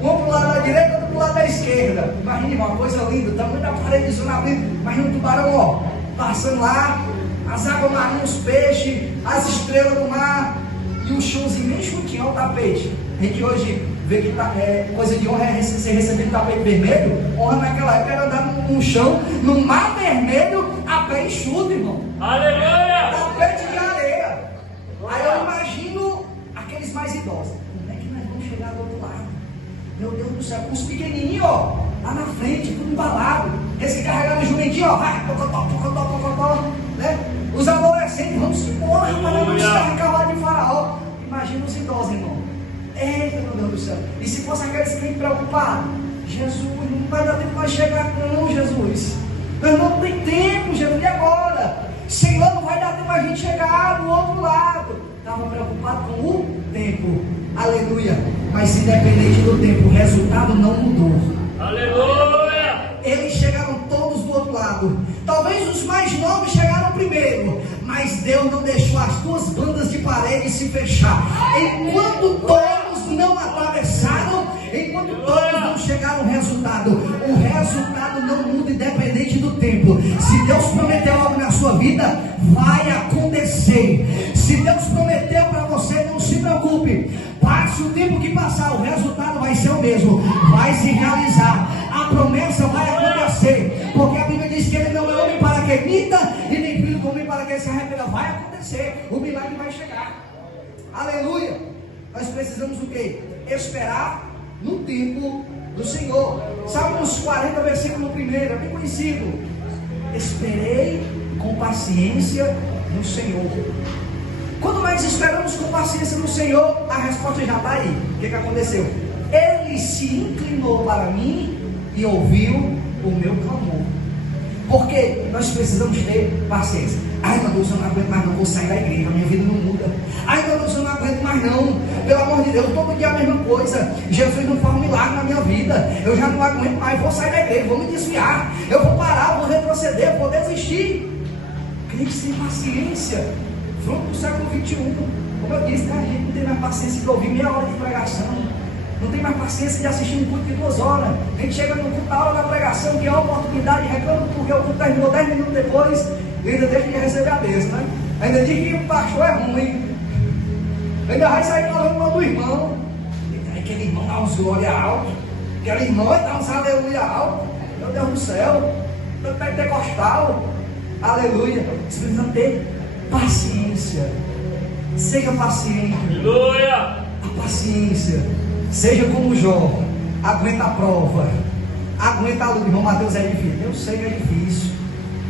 uma para o lado da direita, outra para o lado da esquerda. Imagina uma coisa linda, o tamanho da parede de abrindo. Imagina um tubarão, ó, passando lá, as águas marinhas, os peixes, as estrelas do mar, e um chãozinho bem chutinho, ó, o tapete. A gente hoje vê que coisa de honra é você receber um tapete vermelho. Honra naquela época era andar num chão, num mar vermelho, a pé enxuto, irmão. Aleluia! Tapete de areia. Aí eu imagino aqueles mais idosos. Como é que nós vamos chegar do outro lado? Meu Deus do céu, os pequenininhos, ó, lá na frente, tudo embalado. Esse carregado jumentinho, ó, vai, né? Os adolescentes, vamos embora, para não descarregar lá de Faraó. Imagina os idosos, irmão. Eita, meu Deus do céu. E se fosse aqueles que fiquem preocupados? Jesus, não vai dar tempo para chegar, não, Jesus. Nós não tem tempo, Jesus, e agora? Senhor, não vai dar tempo para a gente chegar do outro lado. Estava preocupado com o tempo. Aleluia. Mas independente do tempo, o resultado não mudou. Aleluia. Eles chegaram todos do outro lado. Talvez os mais novos chegaram primeiro, mas Deus não deixou as duas bandas de parede se fechar. Enquanto todos não atravessaram, enquanto todos não chegaram ao resultado, o resultado não muda independente do tempo. Se Deus prometeu algo na sua vida, vai acontecer. Se Deus prometeu para você, não se preocupe. Passe o tempo que passar, o resultado vai ser o mesmo, vai se realizar, a promessa vai acontecer, porque a Bíblia diz que Ele não é homem para que minta, e nem filho do homem para que se arrependa. Vai acontecer, o milagre vai chegar. Aleluia. Nós precisamos o quê? Esperar no tempo do Senhor. Salmos 40, versículo 1, é bem conhecido. Esperei com paciência no Senhor. Quando nós esperamos com paciência no Senhor, a resposta já está aí. O que aconteceu? Ele se inclinou para mim e ouviu o meu clamor. Porque nós precisamos ter paciência. Ai, meu Deus, eu não aguento mais, não vou sair da igreja, a minha vida não muda. Ai, meu Deus, eu não aguento mais não. Pelo amor de Deus, todo dia a mesma coisa. Jesus não faz um milagre na minha vida. Eu já não aguento mais, vou sair da igreja, vou me desviar. Eu vou parar, vou retroceder, vou desistir. Crente sem paciência. Fruto do século 21. Como eu disse, a gente não tem mais paciência de ouvir meia hora de pregação. Não tem mais paciência de assistir um culto de 2 horas. A gente chega no culto da hora da pregação, que é a oportunidade, reclama porque o culto terminou 10 minutos depois, e ainda deixa de receber a bênção, né? Ainda diz que o pastor é ruim. Ainda vai sair falando mal do irmão. Aquele irmão dá uns glória alto. Aquele irmão dá uns aleluia alto. Meu Deus do céu. Pentecostal. Aleluia. Você precisa ter paciência. Seja paciente. Aleluia. A paciência. Seja como Jó. Aguenta a prova. Aguenta a luta. Irmão Mateus, é difícil. Eu sei que é difícil.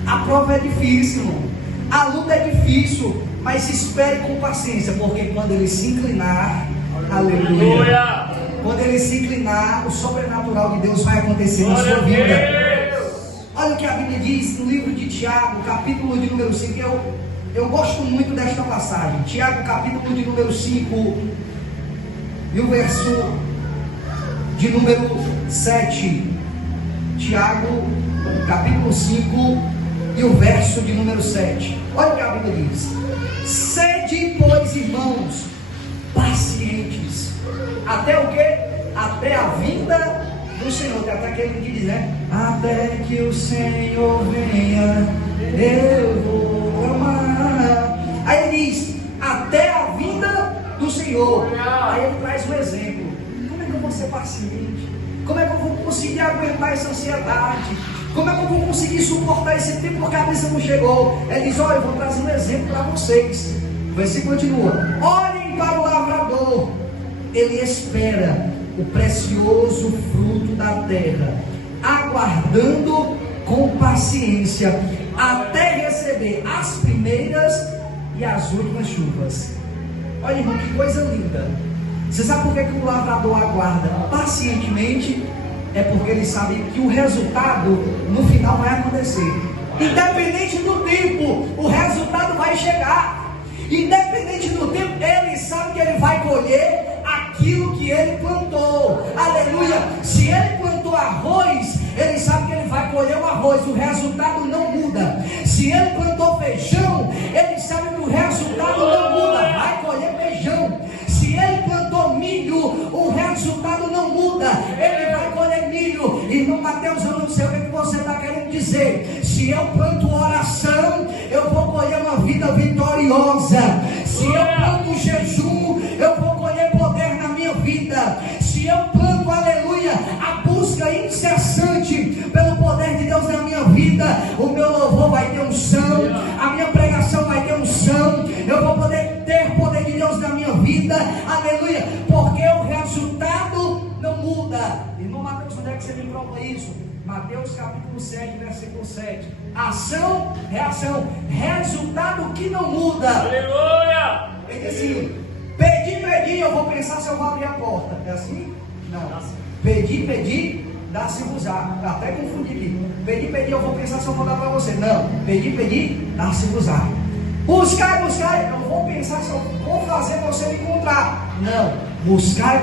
A prova é difícil, irmão. A luta é difícil. Mas espere com paciência. Porque quando ele se inclinar, aleluia. Quando ele se inclinar, o sobrenatural de Deus vai acontecer na sua vida. Olha o que a Bíblia diz no livro de Tiago, capítulo de número 5. Eu gosto muito desta passagem. Tiago, capítulo de número 5, e o verso de número 7. Tiago, capítulo 5, e o verso de número 7. Olha o que a Bíblia diz: sede, pois, irmãos, pacientes. Até o quê? Até a vinda do Senhor. Tem até aquele que diz, né? Até que o Senhor venha, eu vou amar. Aí ele diz, até a vinda do Senhor. Aí ele traz um exemplo. Como é que eu vou ser paciente? Como é que eu vou conseguir aguentar essa ansiedade? Como é que eu vou conseguir suportar esse tempo porque a bênção não chegou? Ele diz, olha, eu vou trazer um exemplo para vocês. O versículo continua: olhem para o lavrador, ele espera o precioso fruto da terra, aguardando com paciência até receber as primeiras e as últimas chuvas. Olha, irmão, que coisa linda. Você sabe por que o lavrador aguarda pacientemente? É porque ele sabe que o resultado no final vai acontecer. Independente do tempo, o resultado vai chegar. Independente do tempo, ele sabe que ele vai colher aquilo que ele plantou. Aleluia. Se ele plantou arroz, ele sabe que ele vai colher o arroz. O resultado não muda. Se ele plantou feijão, ele sabe que o resultado não muda. Vai colher feijão. Se ele plantou milho, o resultado não muda. Ele vai colher milho. Irmão Mateus, eu não sei o que você está querendo dizer. Se eu planto oração, eu vou colher uma vida vitoriosa. Se eu planto jejum, eu vou colher poder na minha vida. Se eu planto, aleluia, a busca incessante pelo poder de Deus na minha vida, o meu louvor vai ter unção, a minha pregação vai ter unção, eu vou poder ter poder de Deus na minha vida, aleluia, porque o resultado não muda. Irmão Mateus, onde é que você me prova isso? Mateus capítulo 7, versículo 7. Ação, reação, resultado que não muda. Aleluia! Ele diz assim: pedi, eu vou pensar se eu vou abrir a porta. É assim? Não. Pedi, dá-se-vos-á. Até confundi aqui. Pedi, eu vou pensar se eu vou dar para você. Não. Pedi, dá-se-vos-á. Buscai, eu vou pensar se eu vou fazer você me encontrar. Não. Buscai,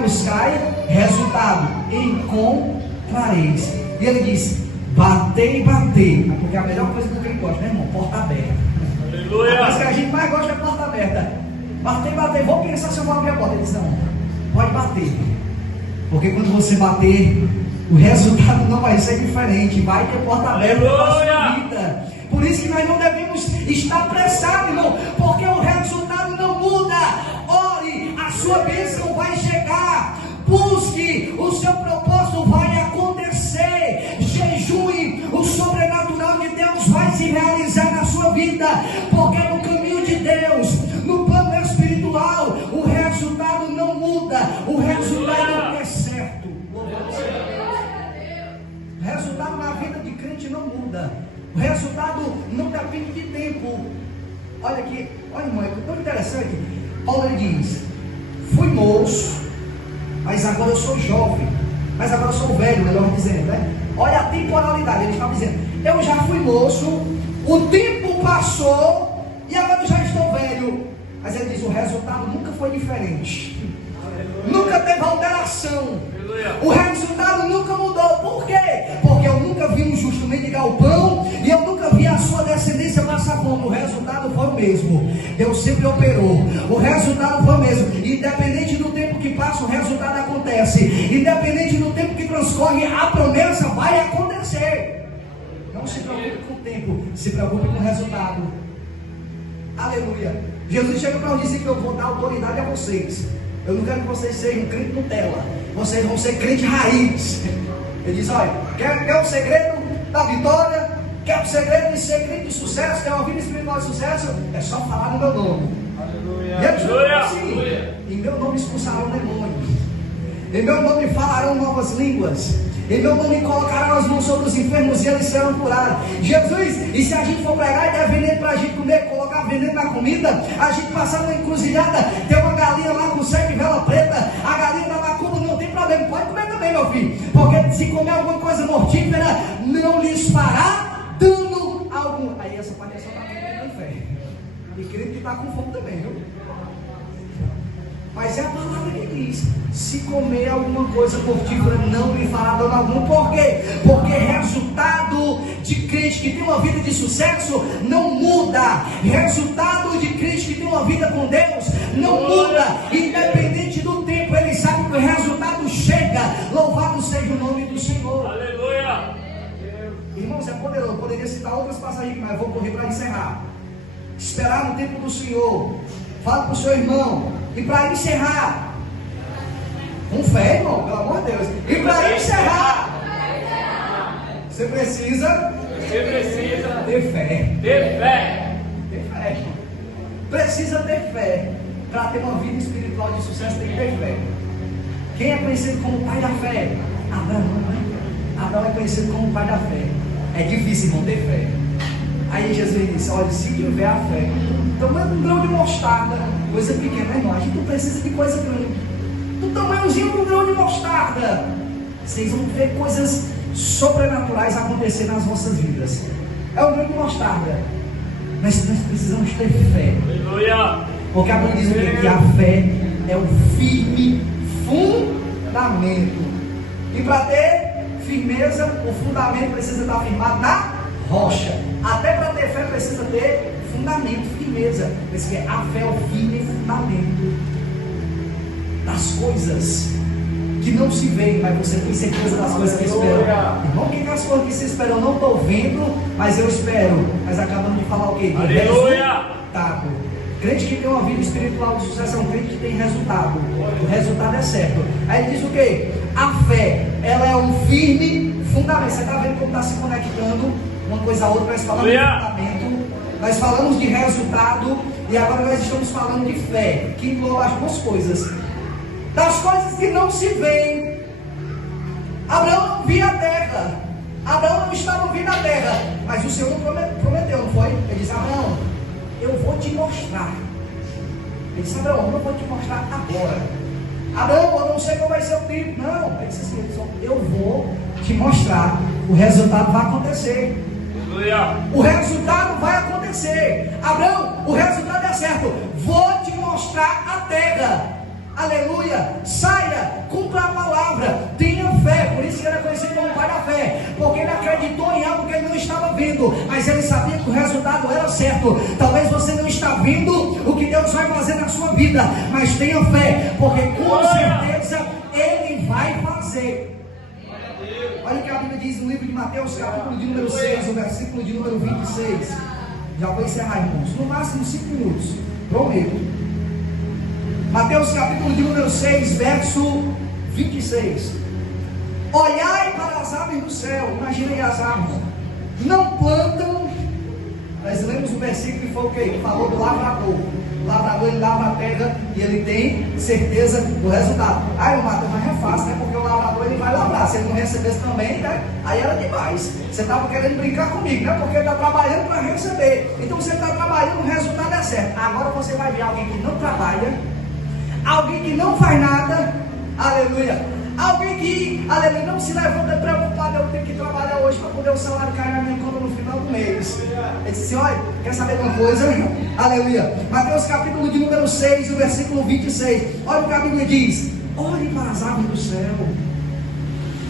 resultado, encontrareis. E ele diz: bater, porque a melhor coisa que ele gosta, né, irmão? Porta aberta. Aleluia. Mas que a gente mais gosta é porta aberta. Bater, vou pensar se eu vou abrir a porta. Ele diz: não, pode bater, porque quando você bater, o resultado não vai ser diferente. Vai ter porta aberta na sua vida. Por isso que nós não devemos estar apressados, irmão, porque o resultado não muda. Ore, a sua bênção vai chegar. Busque, o seu propósito vai acontecer. Jejue, o sobrenatural de Deus vai se realizar na sua vida. Porque no caminho de Deus, no plano espiritual, o resultado não muda. O resultado é certo. O resultado na vida de crente não muda. O resultado não depende de tempo. Olha aqui, olha, irmão, é tão interessante. Paulo ele diz: fui moço, mas agora eu sou jovem, mas agora eu sou velho, melhor dizendo, né? Olha a temporalidade, ele estava dizendo: eu já fui moço, o tempo passou e agora eu já estou velho. Mas ele diz: o resultado nunca foi diferente, nunca teve alteração, o resultado nunca mudou. Por quê? Porque eu nunca vi um justo mendigar o pão e eu nunca vi a sua descendência passar fome. O resultado foi o mesmo. Deus sempre operou. O resultado foi o mesmo. Independente do tempo que passa, o resultado acontece. Independente do tempo que transcorre, a promessa vai acontecer. Não se preocupe com o tempo, se preocupe com o resultado. Aleluia. Jesus chega para nós dizer que eu vou dar autoridade a vocês. Eu não quero que vocês sejam crente Nutella. Vocês vão ser crente raiz. Ele diz: olha, quer o segredo da vitória? Quer o segredo de ser crente de sucesso? Quer uma vida espiritual de sucesso? É só falar no meu nome. Aleluia. E ele assim: em meu nome expulsarão demônios, em meu nome falarão novas línguas, em meu nome colocarão as mãos sobre os enfermos e eles serão curados. Jesus, e se a gente for pregar e der veneno para a gente comer, colocar veneno na comida, a gente passar na encruzilhada, tem uma galinha lá com sete vela preta, a galinha da macumba, não tem problema, pode comer também, meu filho, porque se comer alguma coisa mortífera, não lhes fará dano algum. Aí essa parte é só para quem tem fé, e crente que está com fome também, viu? Mas é a palavra que diz: se comer alguma coisa mortífera, não lhe fará dano algum. Por quê? Porque resultado de crente que tem uma vida de sucesso não muda. Resultado de crente que tem uma vida com Deus não muda. Independente do tempo, ele sabe que o resultado chega. Louvado seja o nome do Senhor. Aleluia. Irmãos, é poderoso. Eu poderia citar outras passagens, mas eu vou correr para encerrar. Esperar no tempo do Senhor. Fala para o seu irmão. E para encerrar, com fé, irmão, pelo amor de Deus. E para encerrar, você precisa ter fé. Ter fé. Ter fé. Precisa ter fé. Para ter uma vida espiritual de sucesso, tem que ter fé. Quem é conhecido como pai da fé? Abraão, né? Abraão é conhecido como pai da fé. É difícil, irmão, ter fé. Aí Jesus disse: olha, se tiver a fé, tamanho de um grão de mostarda, coisa pequena, irmão, a gente não precisa de coisa grande, do tamanhozinho de um grão de mostarda, vocês vão ver coisas sobrenaturais acontecer nas vossas vidas. É um grão de mostarda, mas nós precisamos ter fé. Aleluia. Porque a Bíblia diz o quê? Que a fé é o firme fundamento, e para ter firmeza, o fundamento precisa estar firmado na rocha. Até para ter fé precisa ter fundamento, firmeza. Esse que é a fé, o firme fundamento das coisas que não se veem, mas você tem certeza das coisas que esperam. Irmão, que as coisas que se esperam eu não estou vendo, mas eu espero. Mas acabamos de falar o quê? Aleluia. Resultado. Crente que tem uma vida espiritual de sucesso é um crente que tem resultado. O resultado é certo. Aí ele diz o quê? A fé, ela é um firme fundamento. Você está vendo como está se conectando uma coisa a outra? Nós falamos de fundamento, nós falamos de resultado, e agora nós estamos falando de fé, que engloba as duas coisas. Das coisas que não se veem. Abraão não via a terra, Abraão não estava vendo a terra, mas o Senhor prometeu, não foi? Ele disse: Abraão, eu vou te mostrar. Ele disse: Abraão, eu não vou te mostrar agora. Abraão, eu não sei qual vai ser o tempo. Não, ele disse assim: eu vou te mostrar. O resultado vai acontecer. O resultado vai acontecer. Abraão, o resultado é certo. Vou te mostrar a terra. Aleluia. Saia, cumpra a palavra, tenha fé. Por isso que ele é conhecido como pai da fé, porque ele acreditou em algo que ele não estava vendo, mas ele sabia que o resultado era certo. Talvez você não está vendo o que Deus vai fazer na sua vida, mas tenha fé, porque com certeza ele vai fazer. Olha o que a Bíblia diz no livro de Mateus, capítulo de número 6, o versículo de número 26. Já vou encerrar, irmãos. No máximo 5 minutos. Prometo. Mateus, capítulo de número 6, verso 26. Olhai para as aves do céu. Imaginem as aves. Não plantam. Nós lemos o versículo que foi o quê? Falou do lavrador. O lavrador, ele lava a terra e ele tem certeza do resultado. Aí o Mateus, mas é fácil, né? Porque o lavrador, ele vai lavrar. Se ele não recebesse também, né? Aí era demais. Você estava querendo brincar comigo, né? Porque ele está trabalhando para receber. Então você está trabalhando, o resultado é certo. Agora você vai ver alguém que não trabalha, alguém que não faz nada, aleluia. Alguém que, aleluia, não se levanta preocupado, eu tenho que trabalhar hoje para poder o salário cair na minha conta no final do mês. Ele disse, olha, quer saber de uma coisa? Aleluia. Mateus capítulo de número 6, o versículo 26. Olha o que a Bíblia diz. Olhe para as aves do céu.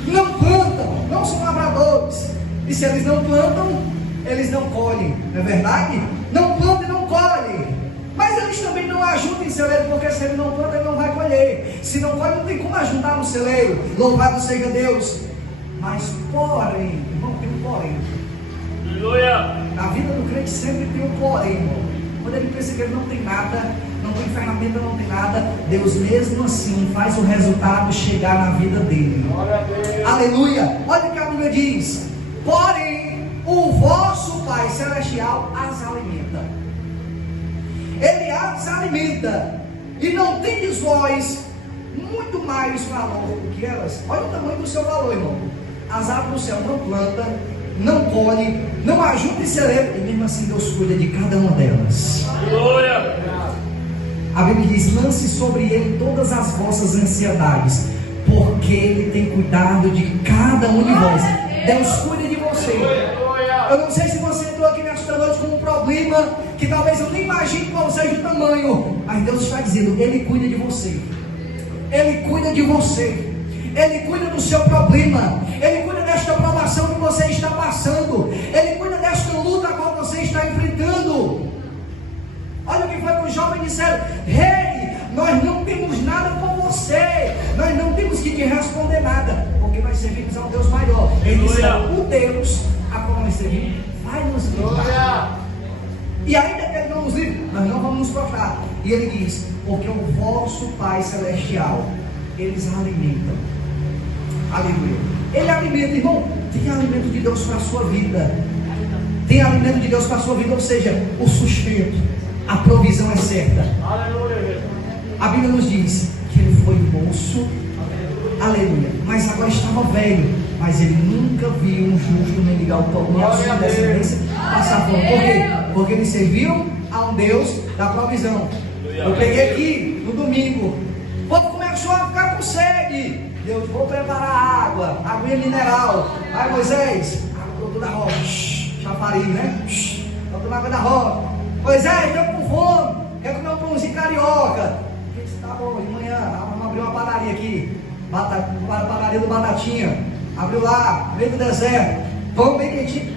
Não plantam, não são lavradores. E se eles não plantam, eles não colhem. Não é verdade? Não plantam e não colhem. Mas eles também não ajudam em celeiro, porque se ele não planta, ele não vai colher. Se não colhe, não tem como ajudar no celeiro. Louvado seja Deus. Mas porém, irmão, tem um porém. Aleluia. Na vida do crente sempre tem um porém, irmão. Quando ele pensa que ele não tem nada, não tem ferramenta, não tem nada, Deus mesmo assim faz o resultado chegar na vida dele. Aleluia. Olha o que a Bíblia diz. Porém, o vosso Pai Celestial as alimenta. Ele as alimenta. E não tendes vós muito mais valor do que elas. Olha o tamanho do seu valor, irmão. As aves do céu não plantam, não colhem, não ajudam em celeiro, e mesmo assim Deus cuida de cada uma delas. Glória. A Bíblia diz, lance sobre ele todas as vossas ansiedades, porque ele tem cuidado de cada um de vós. Deus cuida de você. Eu não sei se você entrou aqui nesta noite com um problema que talvez eu nem imagine qual seja o tamanho, mas Deus está dizendo, ele cuida de você. Ele cuida de você. Ele cuida do seu problema. Ele cuida desta provação que você está passando. Ele cuida desta luta a qual você está enfrentando. Olha o que foi que os jovens disseram. Rei, nós não temos nada com você. Nós não temos que te responder nada, porque nós servimos a um Deus maior. Ele disse, o Deus a qual nós servimos vai nos livrar. E ainda que ele não nos livre, nós não vamos nos prostrar. E ele diz, porque o vosso Pai Celestial, eles alimentam. Aleluia. Ele alimenta, irmão. Tem alimento de Deus para a sua vida. Tem alimento de Deus para a sua vida, ou seja, o sustento, a provisão é certa. Aleluia. A Bíblia nos diz que ele foi moço, aleluia, mas agora estava velho, mas ele nunca viu um justo mendigar o pão, nem a sua descendência passar fome. Por quê? Porque ele serviu a um Deus da provisão. Eu peguei aqui no domingo, o povo começou a ficar com sede. Deus, vou preparar água, aguinha mineral. Aí Moisés, água toda da rocha, chafariz, né? Botou na água da rocha. Moisés, estou com fome, quer comer um pãozinho carioca. Ele disse, tá bom, de manhã, vamos abrir uma padaria aqui, padaria do Batatinha. Abriu lá, no meio do deserto, pão bem quentinho,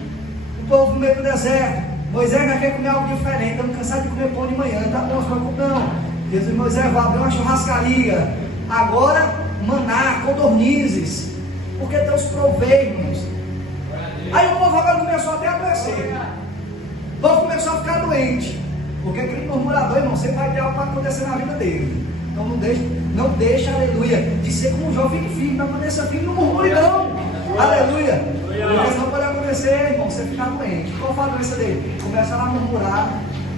o povo no meio do deserto. Moisés já quer comer algo diferente, estamos cansados de comer pão de manhã, tá bom, não. Jesus, Moisés, vai abrir uma churrascaria. Agora, maná, codornizes, porque Deus provê, irmãos. Aí o povo agora começou até a adoecer. O povo começou a ficar doente, porque aquele murmurador, irmão, sempre vai ter algo para acontecer na vida dele. Então não deixa, aleluia, de ser como um jovem firme, não aconteça firme, não murmure não, aleluia, porque senão pode acontecer, irmão, você ficar doente. Qual foi a doença dele? Começaram a murmurar,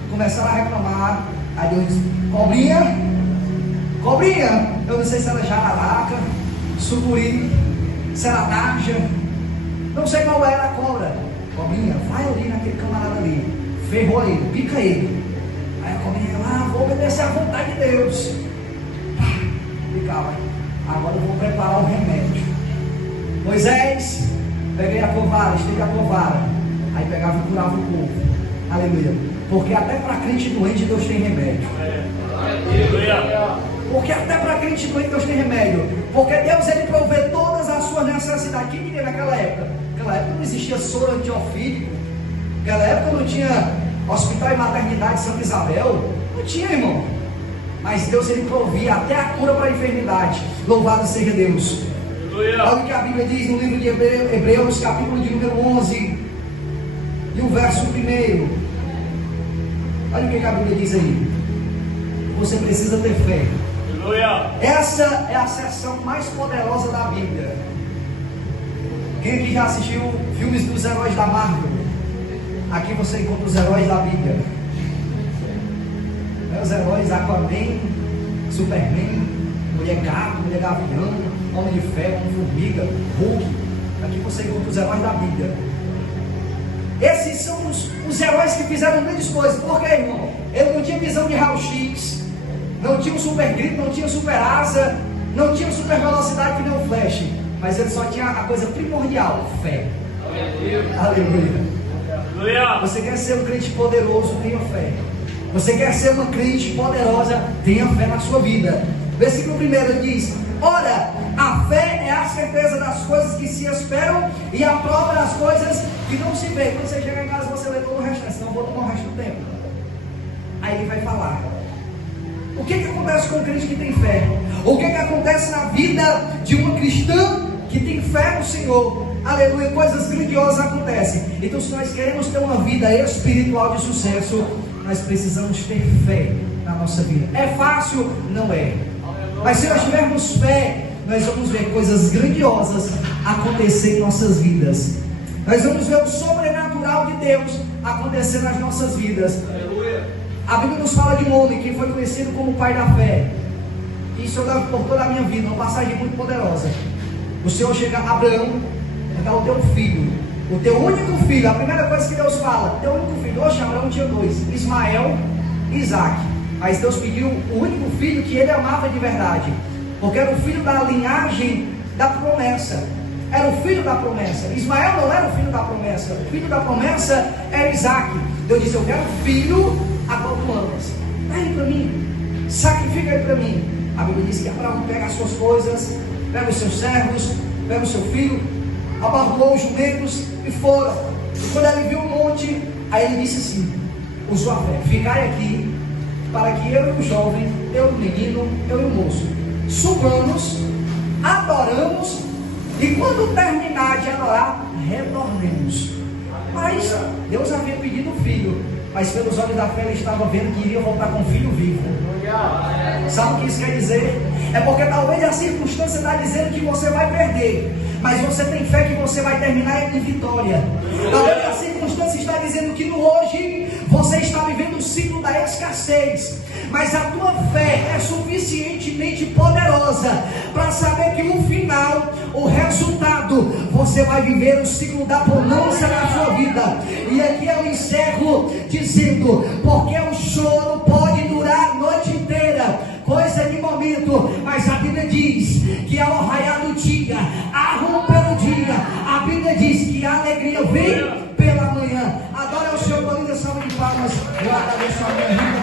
começaram a reclamar. Aí Deus disse, cobrinha, eu não sei se era jararaca, sucuri, se era tarja, não sei qual era a cobra. Cobrinha, vai ali naquele camarada ali, ferrou ele, pica ele. Aí a cobrinha lá, vou obedecer à vontade de Deus. Ficava, agora eu vou preparar o remédio. Moisés, peguei a covara, estendi a covara. Aí pegava e curava o povo. Aleluia. Porque até para crente doente Deus tem remédio. Porque até para crente doente Deus tem remédio. Porque Deus, ele provê todas as suas necessidades. Quem diria naquela época? Naquela época não existia soro antiofídico. Naquela época não tinha hospital e maternidade Santa Isabel. Não tinha, irmão. Mas Deus, ele provia até a cura para a enfermidade. Louvado seja Deus. Olha o que a Bíblia diz no livro de Hebreus, capítulo de número 11, e o verso 1. Olha o que a Bíblia diz aí. Você precisa ter fé. Essa é a seção mais poderosa da Bíblia. Quem aqui já assistiu filmes dos heróis da Marvel? Aqui você encontra os heróis da Bíblia. Os heróis Aquaman, Superman, Mulher Gato, Mulher Gavião, Homem de Ferro, Homem-Formiga, Hulk. Aqui você encontra os heróis da Bíblia. Esses são os heróis que fizeram grandes coisas. Por quê, irmão? Ele não tinha visão de raio-x, não tinha um super grito, não tinha super asa, não tinha super velocidade que nem o Flash, mas ele só tinha a coisa primordial: fé. Aleluia. Você quer ser um crente poderoso? Tenha fé. Você quer ser uma crente poderosa? Tenha fé na sua vida. Versículo 1 ele diz: ora, a fé é a certeza das coisas que se esperam e a prova das coisas que não se vê. Quando você chegar em casa, você lê todo o resto, senão eu vou tomar o resto do tempo. Aí ele vai falar. O que acontece com um crente que tem fé? O que acontece na vida de uma cristã que tem fé no Senhor? Aleluia, coisas grandiosas acontecem. Então, se nós queremos ter uma vida espiritual de sucesso, nós precisamos ter fé na nossa vida. É fácil? Não é. Mas se nós tivermos fé, nós vamos ver coisas grandiosas acontecer em nossas vidas. Nós vamos ver o sobrenatural de Deus acontecer nas nossas vidas. A Bíblia nos fala de um homem que foi conhecido como o pai da fé. Isso eu levo por toda a minha vida, uma passagem muito poderosa. O Senhor chega a Abraão, dá o teu filho, o teu único filho. A primeira coisa que Deus fala: teu único filho. Oxe, Abraão tinha dois, Ismael e Isaac. Mas Deus pediu o único filho que ele amava de verdade, porque era o filho da linhagem da promessa. Era o filho da promessa. Ismael não era o filho da promessa. O filho da promessa era Isaac. Deus disse: eu quero filho a qual tu amas. Dá aí para mim, sacrifica aí para mim. A Bíblia diz que Abraão pega as suas coisas, pega os seus servos, pega o seu filho, abarrou os jumentos e foram. E quando ele viu o monte, aí ele disse assim: usou a fé, ficai aqui, para que eu e o jovem, eu e o menino, eu e o moço, subamos, adoramos, e quando terminar de adorar, retornemos. Mas Deus havia pedido o filho, mas pelos olhos da fé ele estava vendo que iria voltar com o filho vivo. Sabe o que isso quer dizer? É porque talvez a circunstância está dizendo que você vai perder, mas você tem fé que você vai terminar em vitória. Talvez a circunstância está dizendo que no hoje você está vivendo o ciclo da escassez, mas a tua fé é suficientemente poderosa para saber que no final, o resultado, você vai viver o ciclo da bonança na sua vida. E aqui eu encerro dizendo: porque o choro pode durar a noite inteira, coisa de momento, mas a Bíblia diz que ao raiar do dia, a romper o dia, a Bíblia diz que a alegria vem pela manhã. Adore ao Senhor com a linda salva de palmas. Eu agradeço a minha vida.